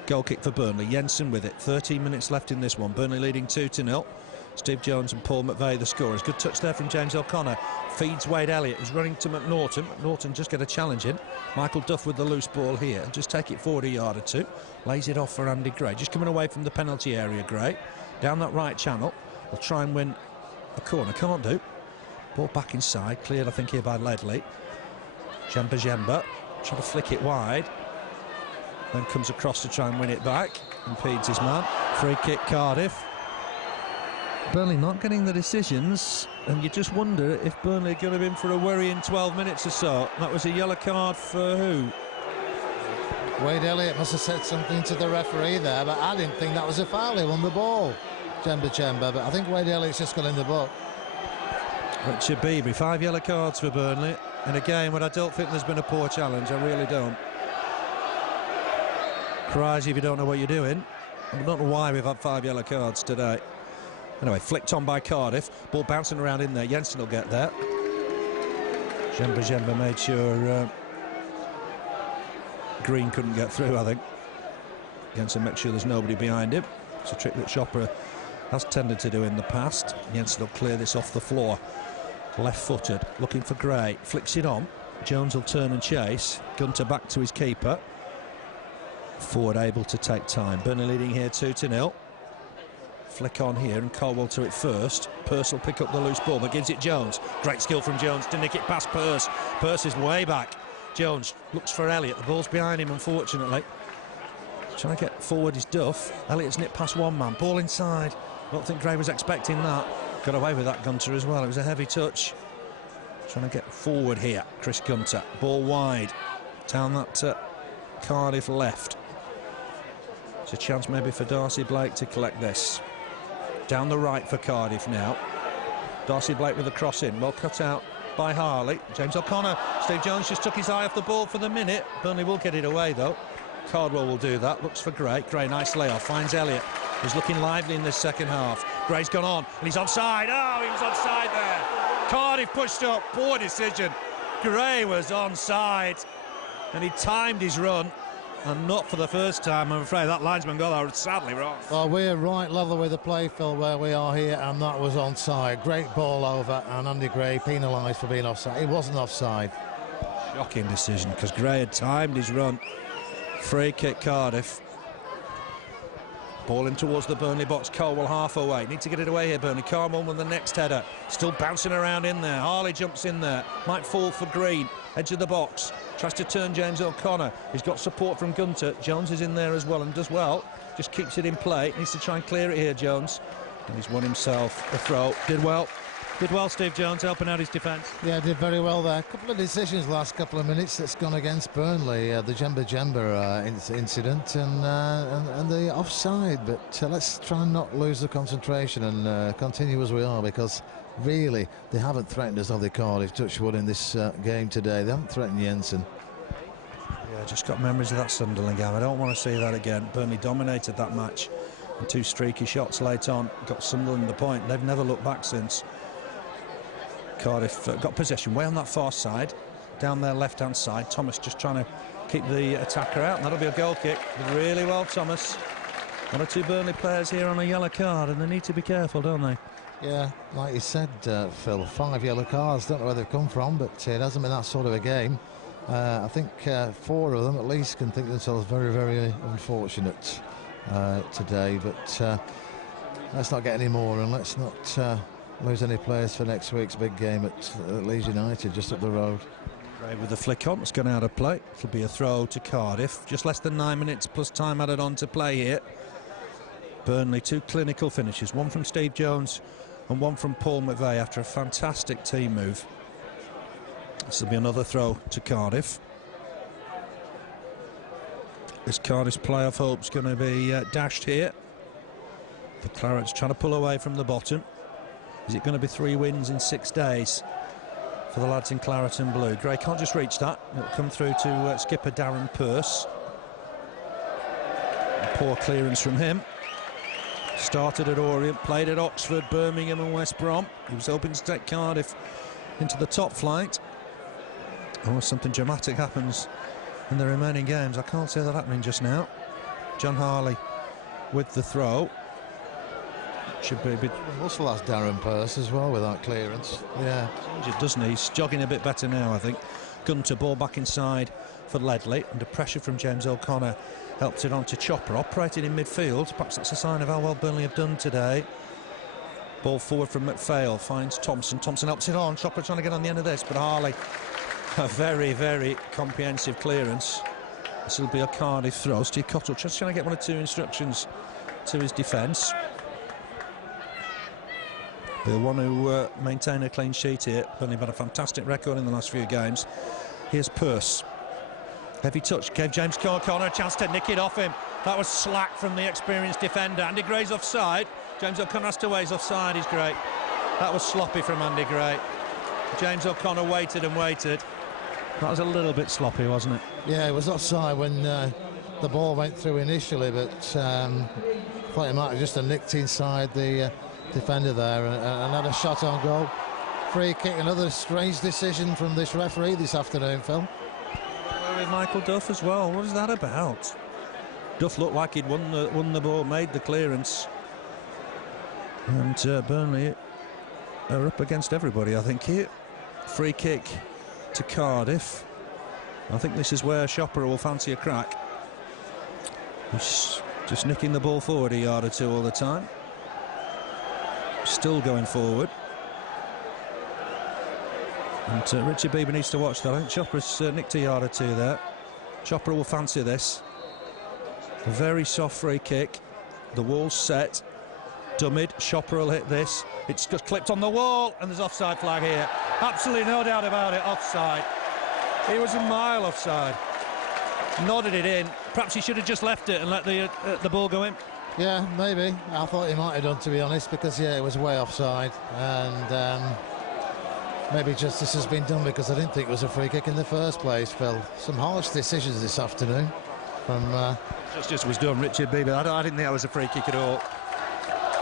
Goal kick for Burnley. Jensen with it. 13 minutes left in this one. Burnley leading 2-0. Steve Jones and Paul McVeigh the scorers. Good touch there from James O'Connor. Feeds Wade Elliott, who's running to McNaughton. McNaughton just get a challenge in. Michael Duff with the loose ball here. Just take it forward a yard or two. Lays it off for Andy Gray. Just coming away from the penalty area, Gray. Down that right channel. Will try and win a corner. Can't do. Ball back inside. Cleared, I think, here by Ledley. Jemba. Trying to flick it wide. Then comes across to try and win it back. Impedes his man. Free kick, Cardiff. Burnley not getting the decisions, and you just wonder if Burnley are going to be in for a worrying 12 minutes or so. That was a yellow card for who? Wade Elliott must have said something to the referee there, but I didn't think that was a foul. He won the ball, Jemba, but I think Wade Elliott's just got in the book. Richard Beebe, 5 yellow cards for Burnley in a game where I don't think there's been a poor challenge. I really don't. Cries if you don't know what you're doing. I don't know why we've had 5 yellow cards today. Anyway, flicked on by Cardiff. Ball bouncing around in there. Jensen will get there. Jemba made sure Green couldn't get through, I think. Jensen makes sure there's nobody behind him. It's a trick that Chopra has tended to do in the past. Jensen will clear this off the floor. Left-footed, looking for Gray. Flicks it on. Jones will turn and chase. Gunter back to his keeper. Forward able to take time. Burnley leading here 2-0. Flick on here and Caldwell to it first. Pearce will pick up the loose ball but gives it Jones. Great skill from Jones to nick it past Pearce. Pearce is way back. Jones looks for Elliott. The ball's behind him, unfortunately. Trying to get forward is Duff. Elliott's nipped past one man. Ball inside. Don't think Gray was expecting that. Got away with that, Gunter, as well. It was a heavy touch. Trying to get forward here. Chris Gunter. Ball wide. Down that Cardiff left. It's a chance maybe for Darcy Blake to collect this. Down the right for Cardiff now. Darcy Blake with a cross in. Well cut out by Harley. James O'Connor. Steve Jones just took his eye off the ball for the minute. Burnley will get it away, though. Cardwell will do that. Looks for Gray. Gray, nice layoff. Finds Elliott. He's looking lively in this second half. Gray's gone on, and he's offside. Oh, he was offside there. Cardiff pushed up. Poor decision. Gray was onside, and he timed his run. And not for the first time, I'm afraid. That linesman got that sadly wrong. Well, we're right level with the play, Phil, where we are here, and that was onside. Great ball over, and Andy Gray penalised for being offside. He wasn't offside. Shocking decision, because Gray had timed his run. Free kick, Cardiff. Ball in towards the Burnley box. Caldwell half away. Need to get it away here, Burnley. Carmel with the next header. Still bouncing around in there. Harley jumps in there. Might fall for Green. Edge of the box. Tries to turn James O'Connor. He's got support from Gunter. Jones is in there as well and does well. Just keeps it in play. Needs to try and clear it here, Jones. And he's won himself a throw. Did well. Did well, Steve Jones, helping out his defence. Yeah, did very well there. A couple of decisions last couple of minutes that's gone against Burnley. The Jemba incident and the offside. But let's try and not lose the concentration and continue as we are, because really they haven't threatened us, have they, Cardiff? Touch wood in this game today. They haven't threatened Jensen. Yeah, just got memories of that Sunderland game. I don't want to see that again. Burnley dominated that match. And 2 streaky shots late on. Got Sunderland the point. They've never looked back since. Cardiff got possession way on that far side, down their left-hand side. Thomas just trying to keep the attacker out, and that'll be a goal kick. Did really well, Thomas. 1 or 2 Burnley players here on a yellow card, and they need to be careful, don't they? Yeah, like you said, Phil, 5 yellow cards. Don't know where they've come from, but it hasn't been that sort of a game. I think 4 of them at least can think themselves very, very unfortunate today, but let's not get any more, and let's not lose any players for next week's big game at Leeds United, just up the road. Gray with the flick on, it's gone out of play. It'll be a throw to Cardiff. Just less than 9 minutes plus time added on to play here. Burnley, 2 clinical finishes, 1 from Steve Jones and 1 from Paul McVeigh after a fantastic team move. This will be another throw to Cardiff. Is Cardiff's playoff hopes going to be dashed here? The Clarets trying to pull away from the bottom. Is it going to be 3 wins in 6 days for the lads in claret and blue? Gray can't just reach that. It'll come through to skipper Darren Pearce. A poor clearance from him. Started at Orient, played at Oxford, Birmingham and West Brom. He was hoping to take Cardiff into the top flight. Unless something dramatic happens in the remaining games. I can't see that happening just now. John Harley with the throw. Should be a bit... Muscle has Darren Pearce as well with that clearance. Yeah. Injured, doesn't he? He's jogging a bit better now, I think. Gunter, ball back inside for Ledley. Under pressure from James O'Connor. Helped it on to Chopper. Operated in midfield. Perhaps that's a sign of how well Burnley have done today. Ball forward from McPhail. Finds Thompson. Thompson helps it on. Chopper trying to get on the end of this, but Harley... A very, very comprehensive clearance. This will be a Cardiff throw. Steve Cottle just trying to get 1 or 2 instructions to his defence. They'll want to maintain a clean sheet here. Burnley have had a fantastic record in the last few games. Here's Pearce. Heavy touch, gave James O'Connor a chance to nick it off him. That was slack from the experienced defender. Andy Gray's offside. James O'Connor has to weigh his offside, he's great. That was sloppy from Andy Gray. James O'Connor waited and waited. That was a little bit sloppy, wasn't it? Yeah, it was offside when the ball went through initially, but I thought he might have just nicked inside the defender there and had a shot on goal. Free kick, another strange decision from this referee this afternoon, Phil. With Michael Duff as well. What is that about? Duff looked like he'd won the ball, made the clearance. And Burnley are up against everybody, I think, here. Free kick to Cardiff. I think this is where Chopper will fancy a crack. He's just nicking the ball forward a yard or 2 all the time. Still going forward. And Richard Bieber needs to watch that. I think Chopper's nicked a yard or 2 there. Chopper will fancy this. A very soft free kick. The wall's set. Dummied. Chopper will hit this. It's just clipped on the wall, and there's offside flag here. Absolutely no doubt about it, offside. He was a mile offside. Nodded it in. Perhaps he should have just left it and let the ball go in. Yeah, maybe. I thought he might have done, to be honest, because, yeah, it was way offside. And maybe justice has been done because I didn't think it was a free kick in the first place, Phil. Some harsh decisions this afternoon from... Justice was done, Richard Bieber. I didn't think that was a free kick at all.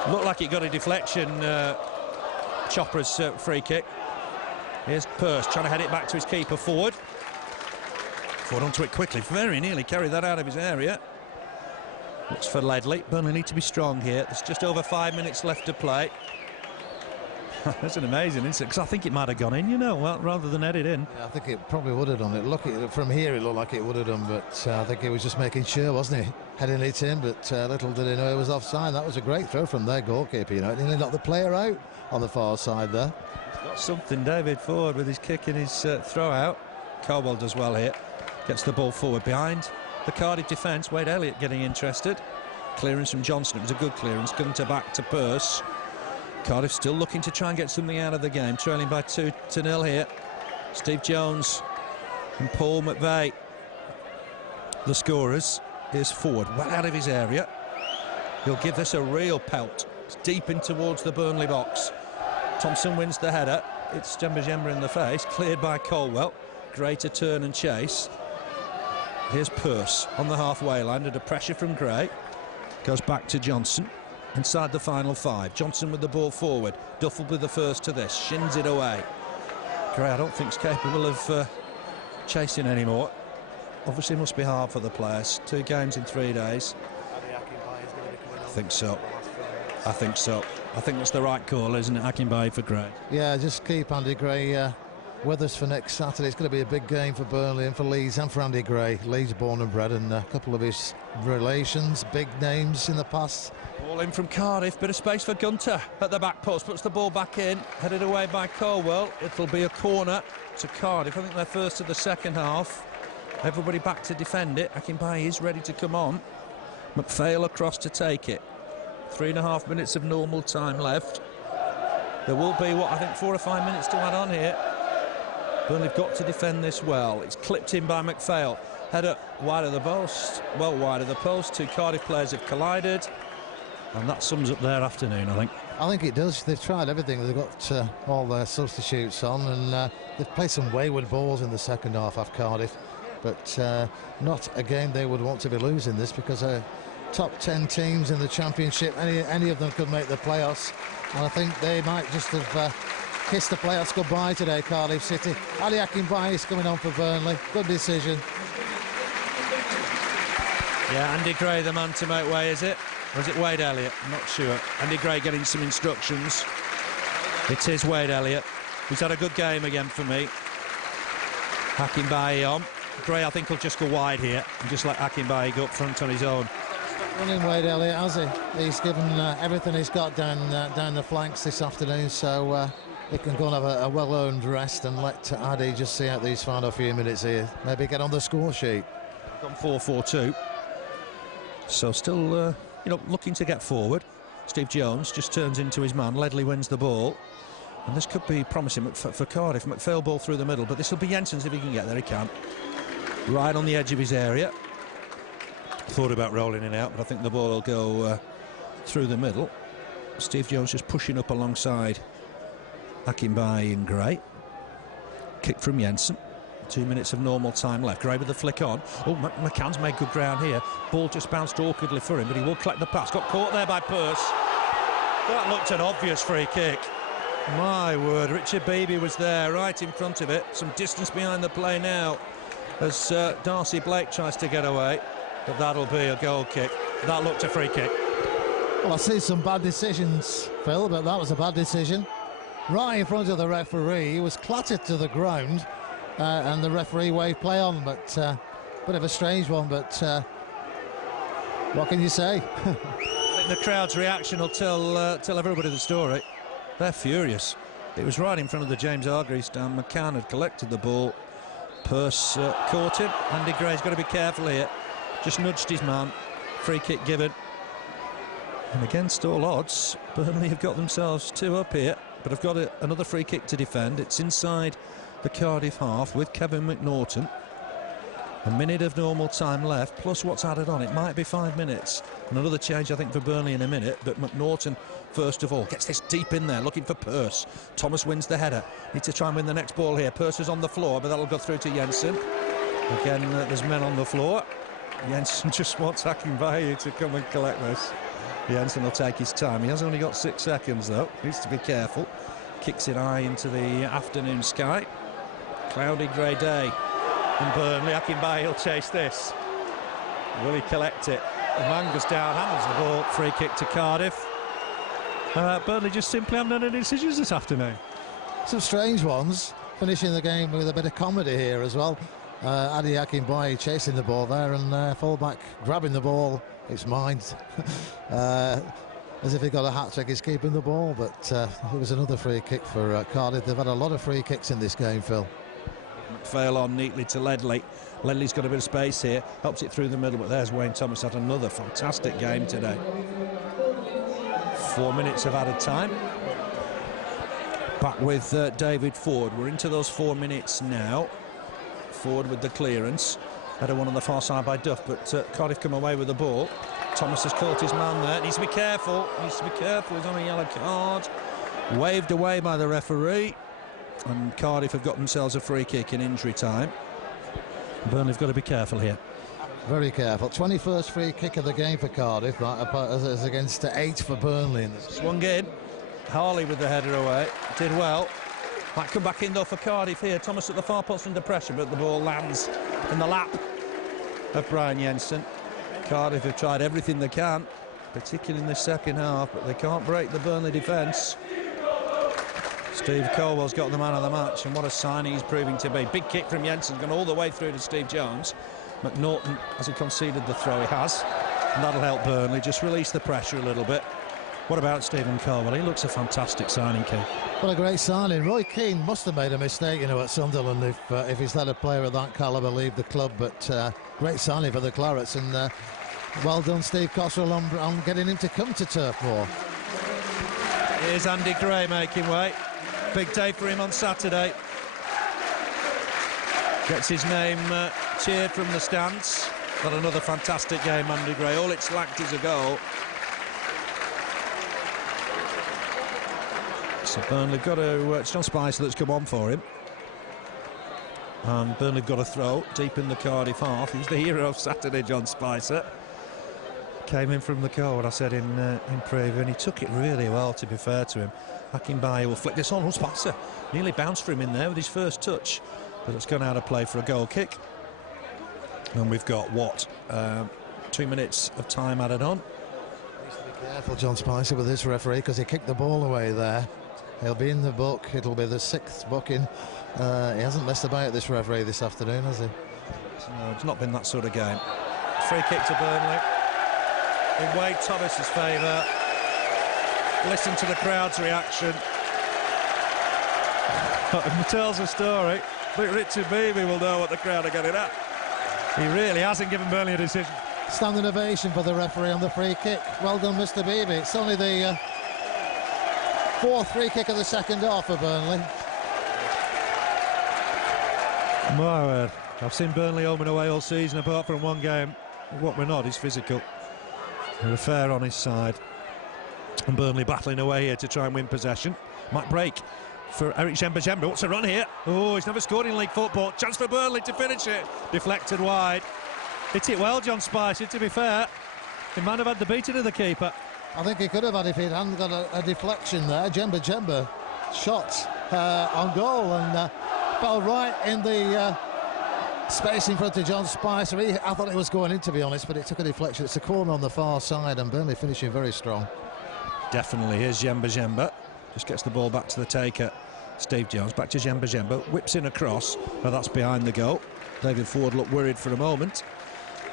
Looked like it got a deflection, Chopper's free kick. Here's Pearce trying to head it back to his keeper forward. Forward onto it quickly, very nearly carried that out of his area. Looks for Ledley. Burnley need to be strong here. There's just over 5 minutes left to play. That's an amazing instant, because I think it might have gone in, you know, well, rather than head it in. Yeah, I think it probably would have done it. Look, from here it looked like it would have done, but I think he was just making sure, wasn't he? Heading it in, but little did he know it was offside. That was a great throw from their goalkeeper, you know. He nearly knocked the player out on the far side there. Got something, David Ford, with his kick and his throw out. Caldwell does well here. Gets the ball forward behind the Cardiff defence. Wade Elliott getting interested. Clearance from Johnson. It was a good clearance. Gunter back to Pearce. Cardiff still looking to try and get something out of the game. Trailing by 2-0 here. Steve Jones and Paul McVeigh, the scorers. Here's Ford, well out of his area. He'll give this a real pelt. It's deep in towards the Burnley box. Thompson wins the header. It's Jemba in the face. Cleared by Colwell. Gray to turn and chase. Here's Pearce on the halfway line under pressure from Gray. Goes back to Johnson. Inside the final 5. Johnson with the ball forward. Duffel with the first to this. Shins it away. Gray, I don't think, is capable of chasing anymore. Obviously must be hard for the players. 2 games in 3 days. I think so. I think so. I think that's the right call, isn't it? Akinbaye for Gray. Yeah, just keep Andy Gray with us for next Saturday. It's going to be a big game for Burnley and for Leeds and for Andy Gray. Leeds born and bred, and a couple of his relations, big names in the past. Ball in from Cardiff, bit of space for Gunter at the back post, puts the ball back in, headed away by Colwell. It'll be a corner to Cardiff. I think they're first of the second half. Everybody back to defend it. Akinbaye is ready to come on. McPhail across to take it. 3.5 minutes of normal time left. There will be, what, I think 4 or 5 minutes to add on here. Burnley have got to defend this well. It's clipped in by McPhail. Header wide of the post, well wide of the post. Two Cardiff players have collided. And that sums up their afternoon, I think. I think it does. They've tried everything. They've got all their substitutes on, and they've played some wayward balls in the second half of Cardiff. But not a game they would want to be losing this, because top 10 teams in the Championship, any of them could make the playoffs. And I think they might just have kissed the playoffs goodbye today, Cardiff City. Ali Akinbaye is coming on for Burnley. Good decision. Yeah, Andy Gray, the man to make way, is it? Or is it Wade Elliott? I'm not sure. Andy Gray getting some instructions. It is Wade Elliott. He's had a good game again for me. Akinbaye on. Gray, I think, will just go wide here and just let Akinbaye go up front on his own. Running Wade Elliott, has he? He's given everything he's got down the flanks this afternoon, so he can go and have a well-earned rest and let Addy just see out these final few minutes here. Maybe get on the score sheet. Gone 4-4-2. So still, looking to get forward. Steve Jones just turns into his man. Ledley wins the ball. And this could be promising for Cardiff. McPhail ball through the middle, but this will be Jensen's if he can get there. He can. Right on the edge of his area. Thought about rolling it out, but I think the ball will go through the middle. Steve Jones just pushing up alongside Akinbaye and Gray. Kick from Jensen. 2 minutes of normal time left. Gray with the flick on. Oh, McCann's made good ground here. Ball just bounced awkwardly for him, but he will collect the pass. Got caught there by Pearce. That looked an obvious free kick. My word, Richard Beebe was there, right in front of it. Some distance behind the play now as Darcy Blake tries to get away. But that'll be a goal kick. That looked a free kick. Well, I see some bad decisions, Phil, but that was a bad decision. Right in front of the referee. He was clattered to the ground. And the referee waved play on, but bit of a strange one, but what can you say? I think the crowd's reaction will tell everybody the story. They're furious. It was right in front of the James Hargreaves stand. McCann had collected the ball. Pearce caught him. Andy Gray's got to be careful here. Just nudged his man. Free kick given. And against all odds, Burnley have got themselves 2 up here, but have got another free kick to defend. It's inside the Cardiff half with Kevin McNaughton. A minute of normal time left, plus what's added on. It might be 5 minutes. And another change, I think, for Burnley in a minute. But McNaughton, first of all, gets this deep in there, looking for Pearce. Thomas wins the header. Needs to try and win the next ball here. Pearce is on the floor, but that'll go through to Jensen. Again, there's men on the floor. Jensen just wants Akinbaye to come and collect this. Jensen will take his time. He has only got 6 seconds, though. Needs to be careful. Kicks it high into the afternoon sky. Cloudy grey day in Burnley. Akinbaye will chase this. Will he collect it? The man goes down, handles the ball. Free kick to Cardiff. Burnley just simply haven't done any decisions this afternoon. Some strange ones. Finishing the game with a bit of comedy here as well. Adi Akinbaye chasing the ball there, and fullback grabbing the ball. It's mine. As if he got a hat-trick, he's keeping the ball, but it was another free kick for Cardiff. They've had a lot of free kicks in this game, Phil. McPhail on neatly to Ledley. Ledley's got a bit of space here, helps it through the middle, but there's Wayne Thomas. Had another fantastic game today. 4 minutes of added time. Back with David Ford. We're into those 4 minutes now. Ford with the clearance. Header one on the far side by Duff, but Cardiff come away with the ball. Thomas has caught his man there. Needs to be careful. He's on a yellow card. Waved away by the referee. And Cardiff have got themselves a free kick in injury time. Burnley have got to be careful here. Very careful. 21st free kick of the game for Cardiff, as against 8 for Burnley. Swung in. Harley with the header away. Did well. Might come back in though for Cardiff here. Thomas at the far post under pressure, but the ball lands in the lap of Brian Jensen. Cardiff have tried everything they can, particularly in the second half, but they can't break the Burnley defence. Steve Colwell's got the man of the match, and what a signing he's proving to be. Big kick from Jensen, gone all the way through to Steve Jones. McNaughton, has he conceded the throw? He has, and that'll help Burnley just release the pressure a little bit. What about Stephen Colwell? He looks a fantastic signing, Keith. What a great signing. Roy Keane must have made a mistake, at Sunderland if he's let a player of that calibre leave the club, but great signing for the Clarets, and well done, Steve Cotterill, on getting him to come to Turf Moor. Here's Andy Gray making way. Big day for him on Saturday. Gets his name cheered from the stands. Got another fantastic game, Andy Gray. All it's lacked is a goal. So Burnley got to... it's John Spicer that's come on for him. And Burnley got a throw deep in the Cardiff half. He was the hero of Saturday, John Spicer. Came in from the goal, what I said in preview, and he took it really well, to be fair to him. Akinbaye will flick this on. Oh, Spicer nearly bounced for him in there with his first touch, but it's gone out of play for a goal kick. And we've got, what, 2 minutes of time added on. Needs to be careful, John Spicer, with this referee, because he kicked the ball away there. He'll be in the book. It'll be the 6th booking. He hasn't messed about, this referee, this afternoon, has he? No, it's not been that sort of game. Free kick to Burnley in Wade Thomas's favour. Listen to the crowd's reaction. It tells a story. I think Richard Beebe will know what the crowd are getting at. He really hasn't given Burnley a decision. Standing ovation for the referee on the free kick. Well done, Mr. Beebe. It's only the 4th free kick of the second half for Burnley. My word. I've seen Burnley home and away all season, apart from one game. What we're not is physical. We're fair on his side. And Burnley battling away here to try and win possession. Might break for Eric Djemba-Djemba. What's a run here? Oh, he's never scored in league football. Chance for Burnley to finish it. Deflected wide. Hit it well, John Spicer, to be fair. He might have had the beating of the keeper. I think he could have had if he hadn't got a deflection there. Djemba-Djemba shot on goal and fell right in the space in front of John Spicer. I thought it was going in, to be honest, but it took a deflection. It's a corner on the far side, and Burnley finishing very strong. Definitely. Here's Djemba-Djemba. Just gets the ball back to the taker, Steve Jones. Back to Djemba-Djemba. Whips in a cross. Now that's behind the goal. David Ford looked worried for a moment.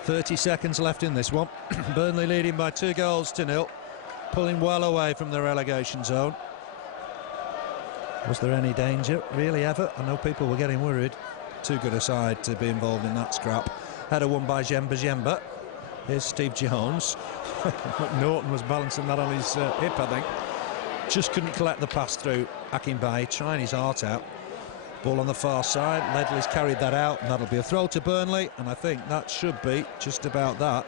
30 seconds left in this one. Burnley leading by 2-0, pulling well away from the relegation zone. Was there any danger, really, ever? I know people were getting worried. Too good a side to be involved in that scrap. Header won by Djemba-Djemba. Here's Steve Jones. McNaughton was balancing that on his hip, I think. Just couldn't collect the pass through. Akinbaye trying his heart out. Ball on the far side. Ledley's carried that out, and that'll be a throw to Burnley, and I think that should be just about that.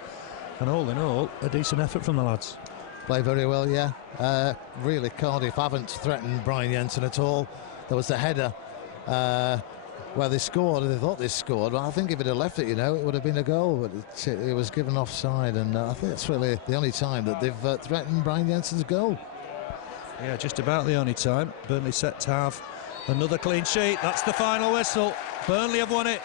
And all in all, a decent effort from the lads. Play very well, yeah. Really, Cardiff haven't threatened Brian Jensen at all. There was the header where they scored, they thought they scored, but I think if it had left it, you know, it would have been a goal, but it was given offside, and I think it's really the only time that they've threatened Brian Jensen's goal. Yeah, just about the only time. Burnley set to have another clean sheet. That's the final whistle. Burnley have won it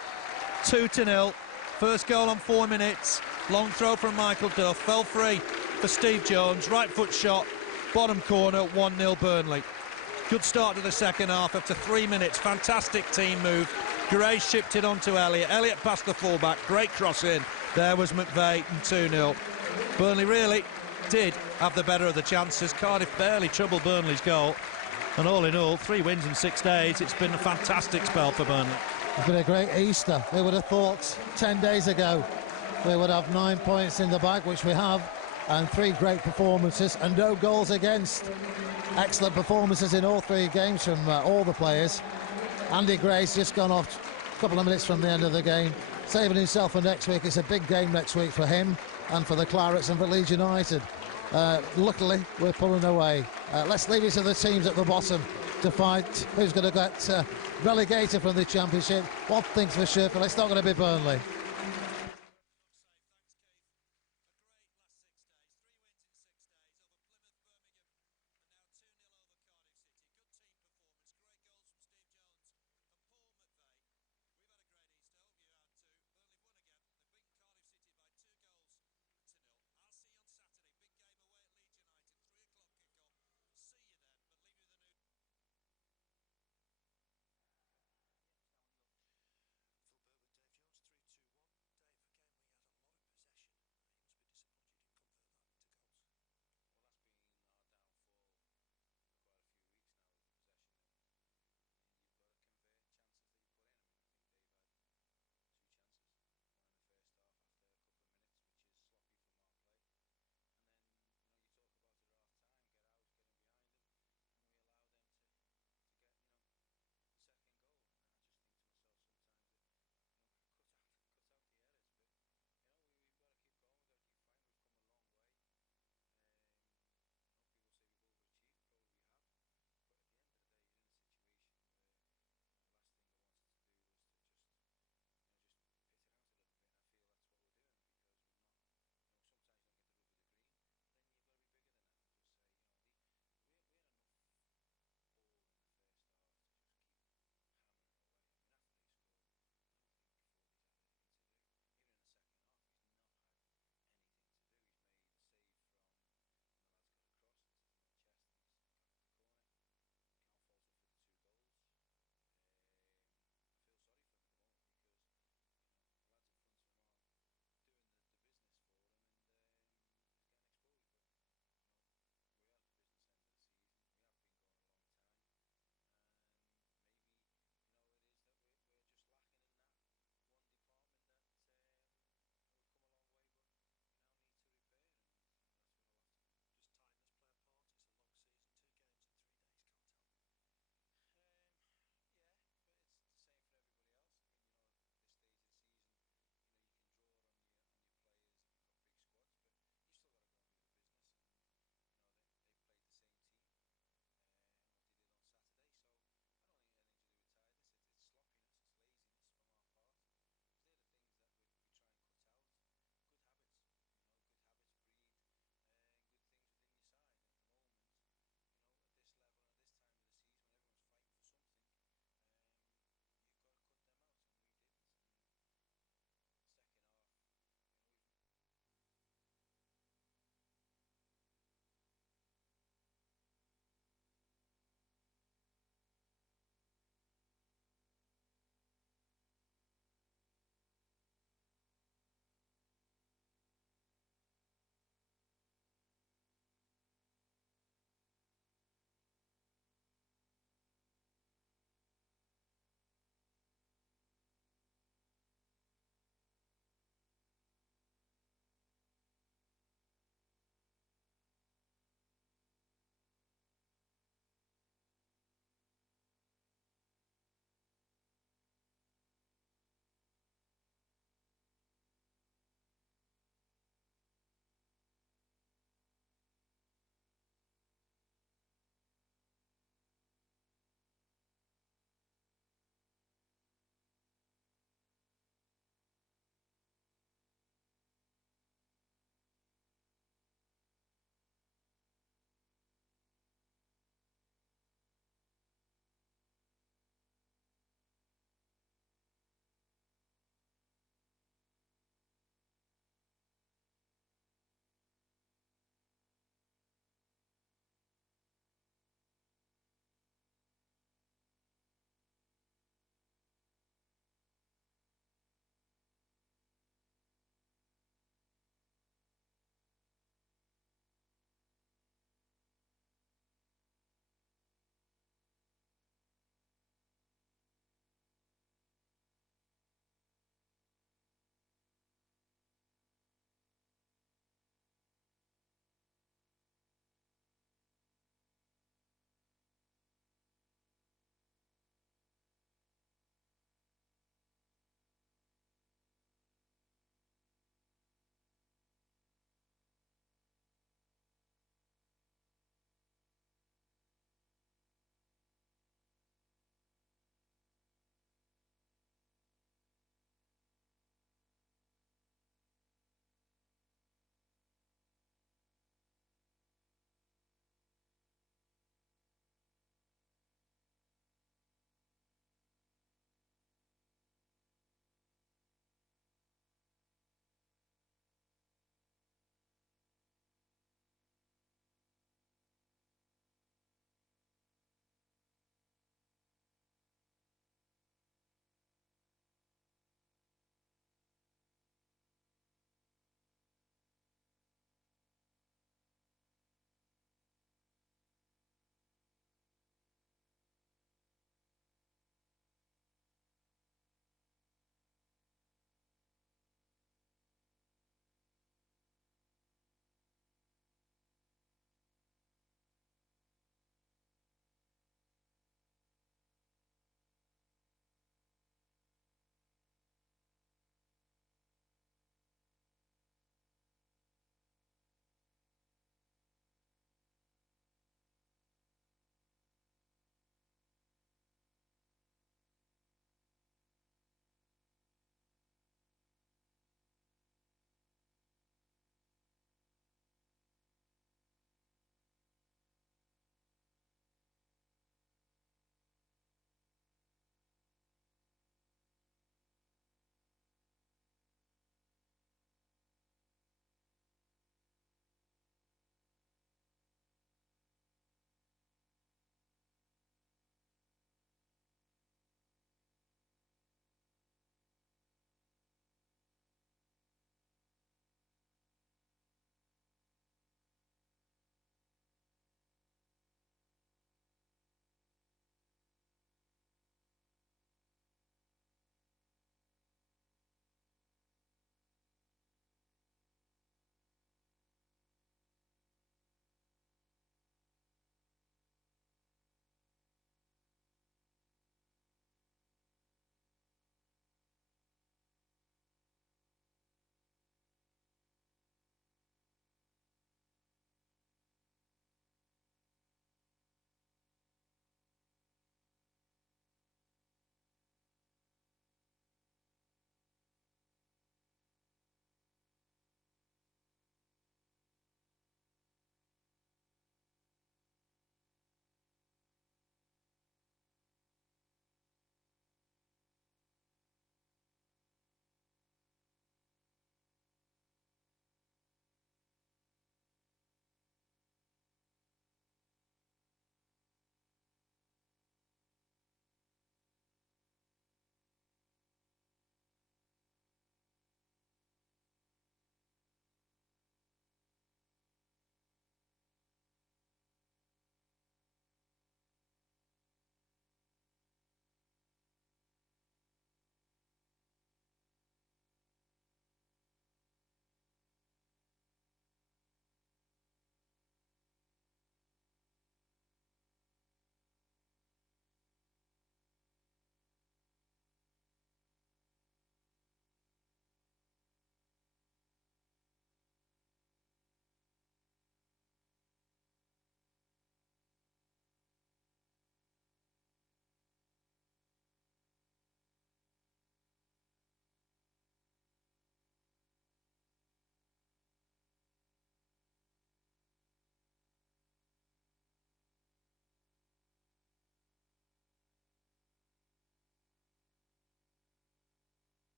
2-0. First goal on 4 minutes. Long throw from Michael Duff. Fell free for Steve Jones. Right foot shot. Bottom corner. 1-0 Burnley. Good start to the second half after 3 minutes. Fantastic team move. Gray shipped it on to Elliott. Elliott passed the fullback. Great cross in. There was McVeigh and 2-0. Burnley really did have the better of the chances. Cardiff barely troubled Burnley's goal. And all in all, 3 wins in 6 days. It's been a fantastic spell for Burnley. It's been a great Easter. Who would have thought 10 days ago we would have 9 points in the bag, which we have, and 3 great performances and no goals against. Excellent performances in all 3 games from all the players. Andy Gray's just gone off a couple of minutes from the end of the game, saving himself for next week. It's a big game next week for him and for the Clarets and for Leeds United. Luckily, we're pulling away. Let's leave it to the teams at the bottom to fight who's going to get relegated from the Championship. One thing's for sure, but it's not going to be Burnley.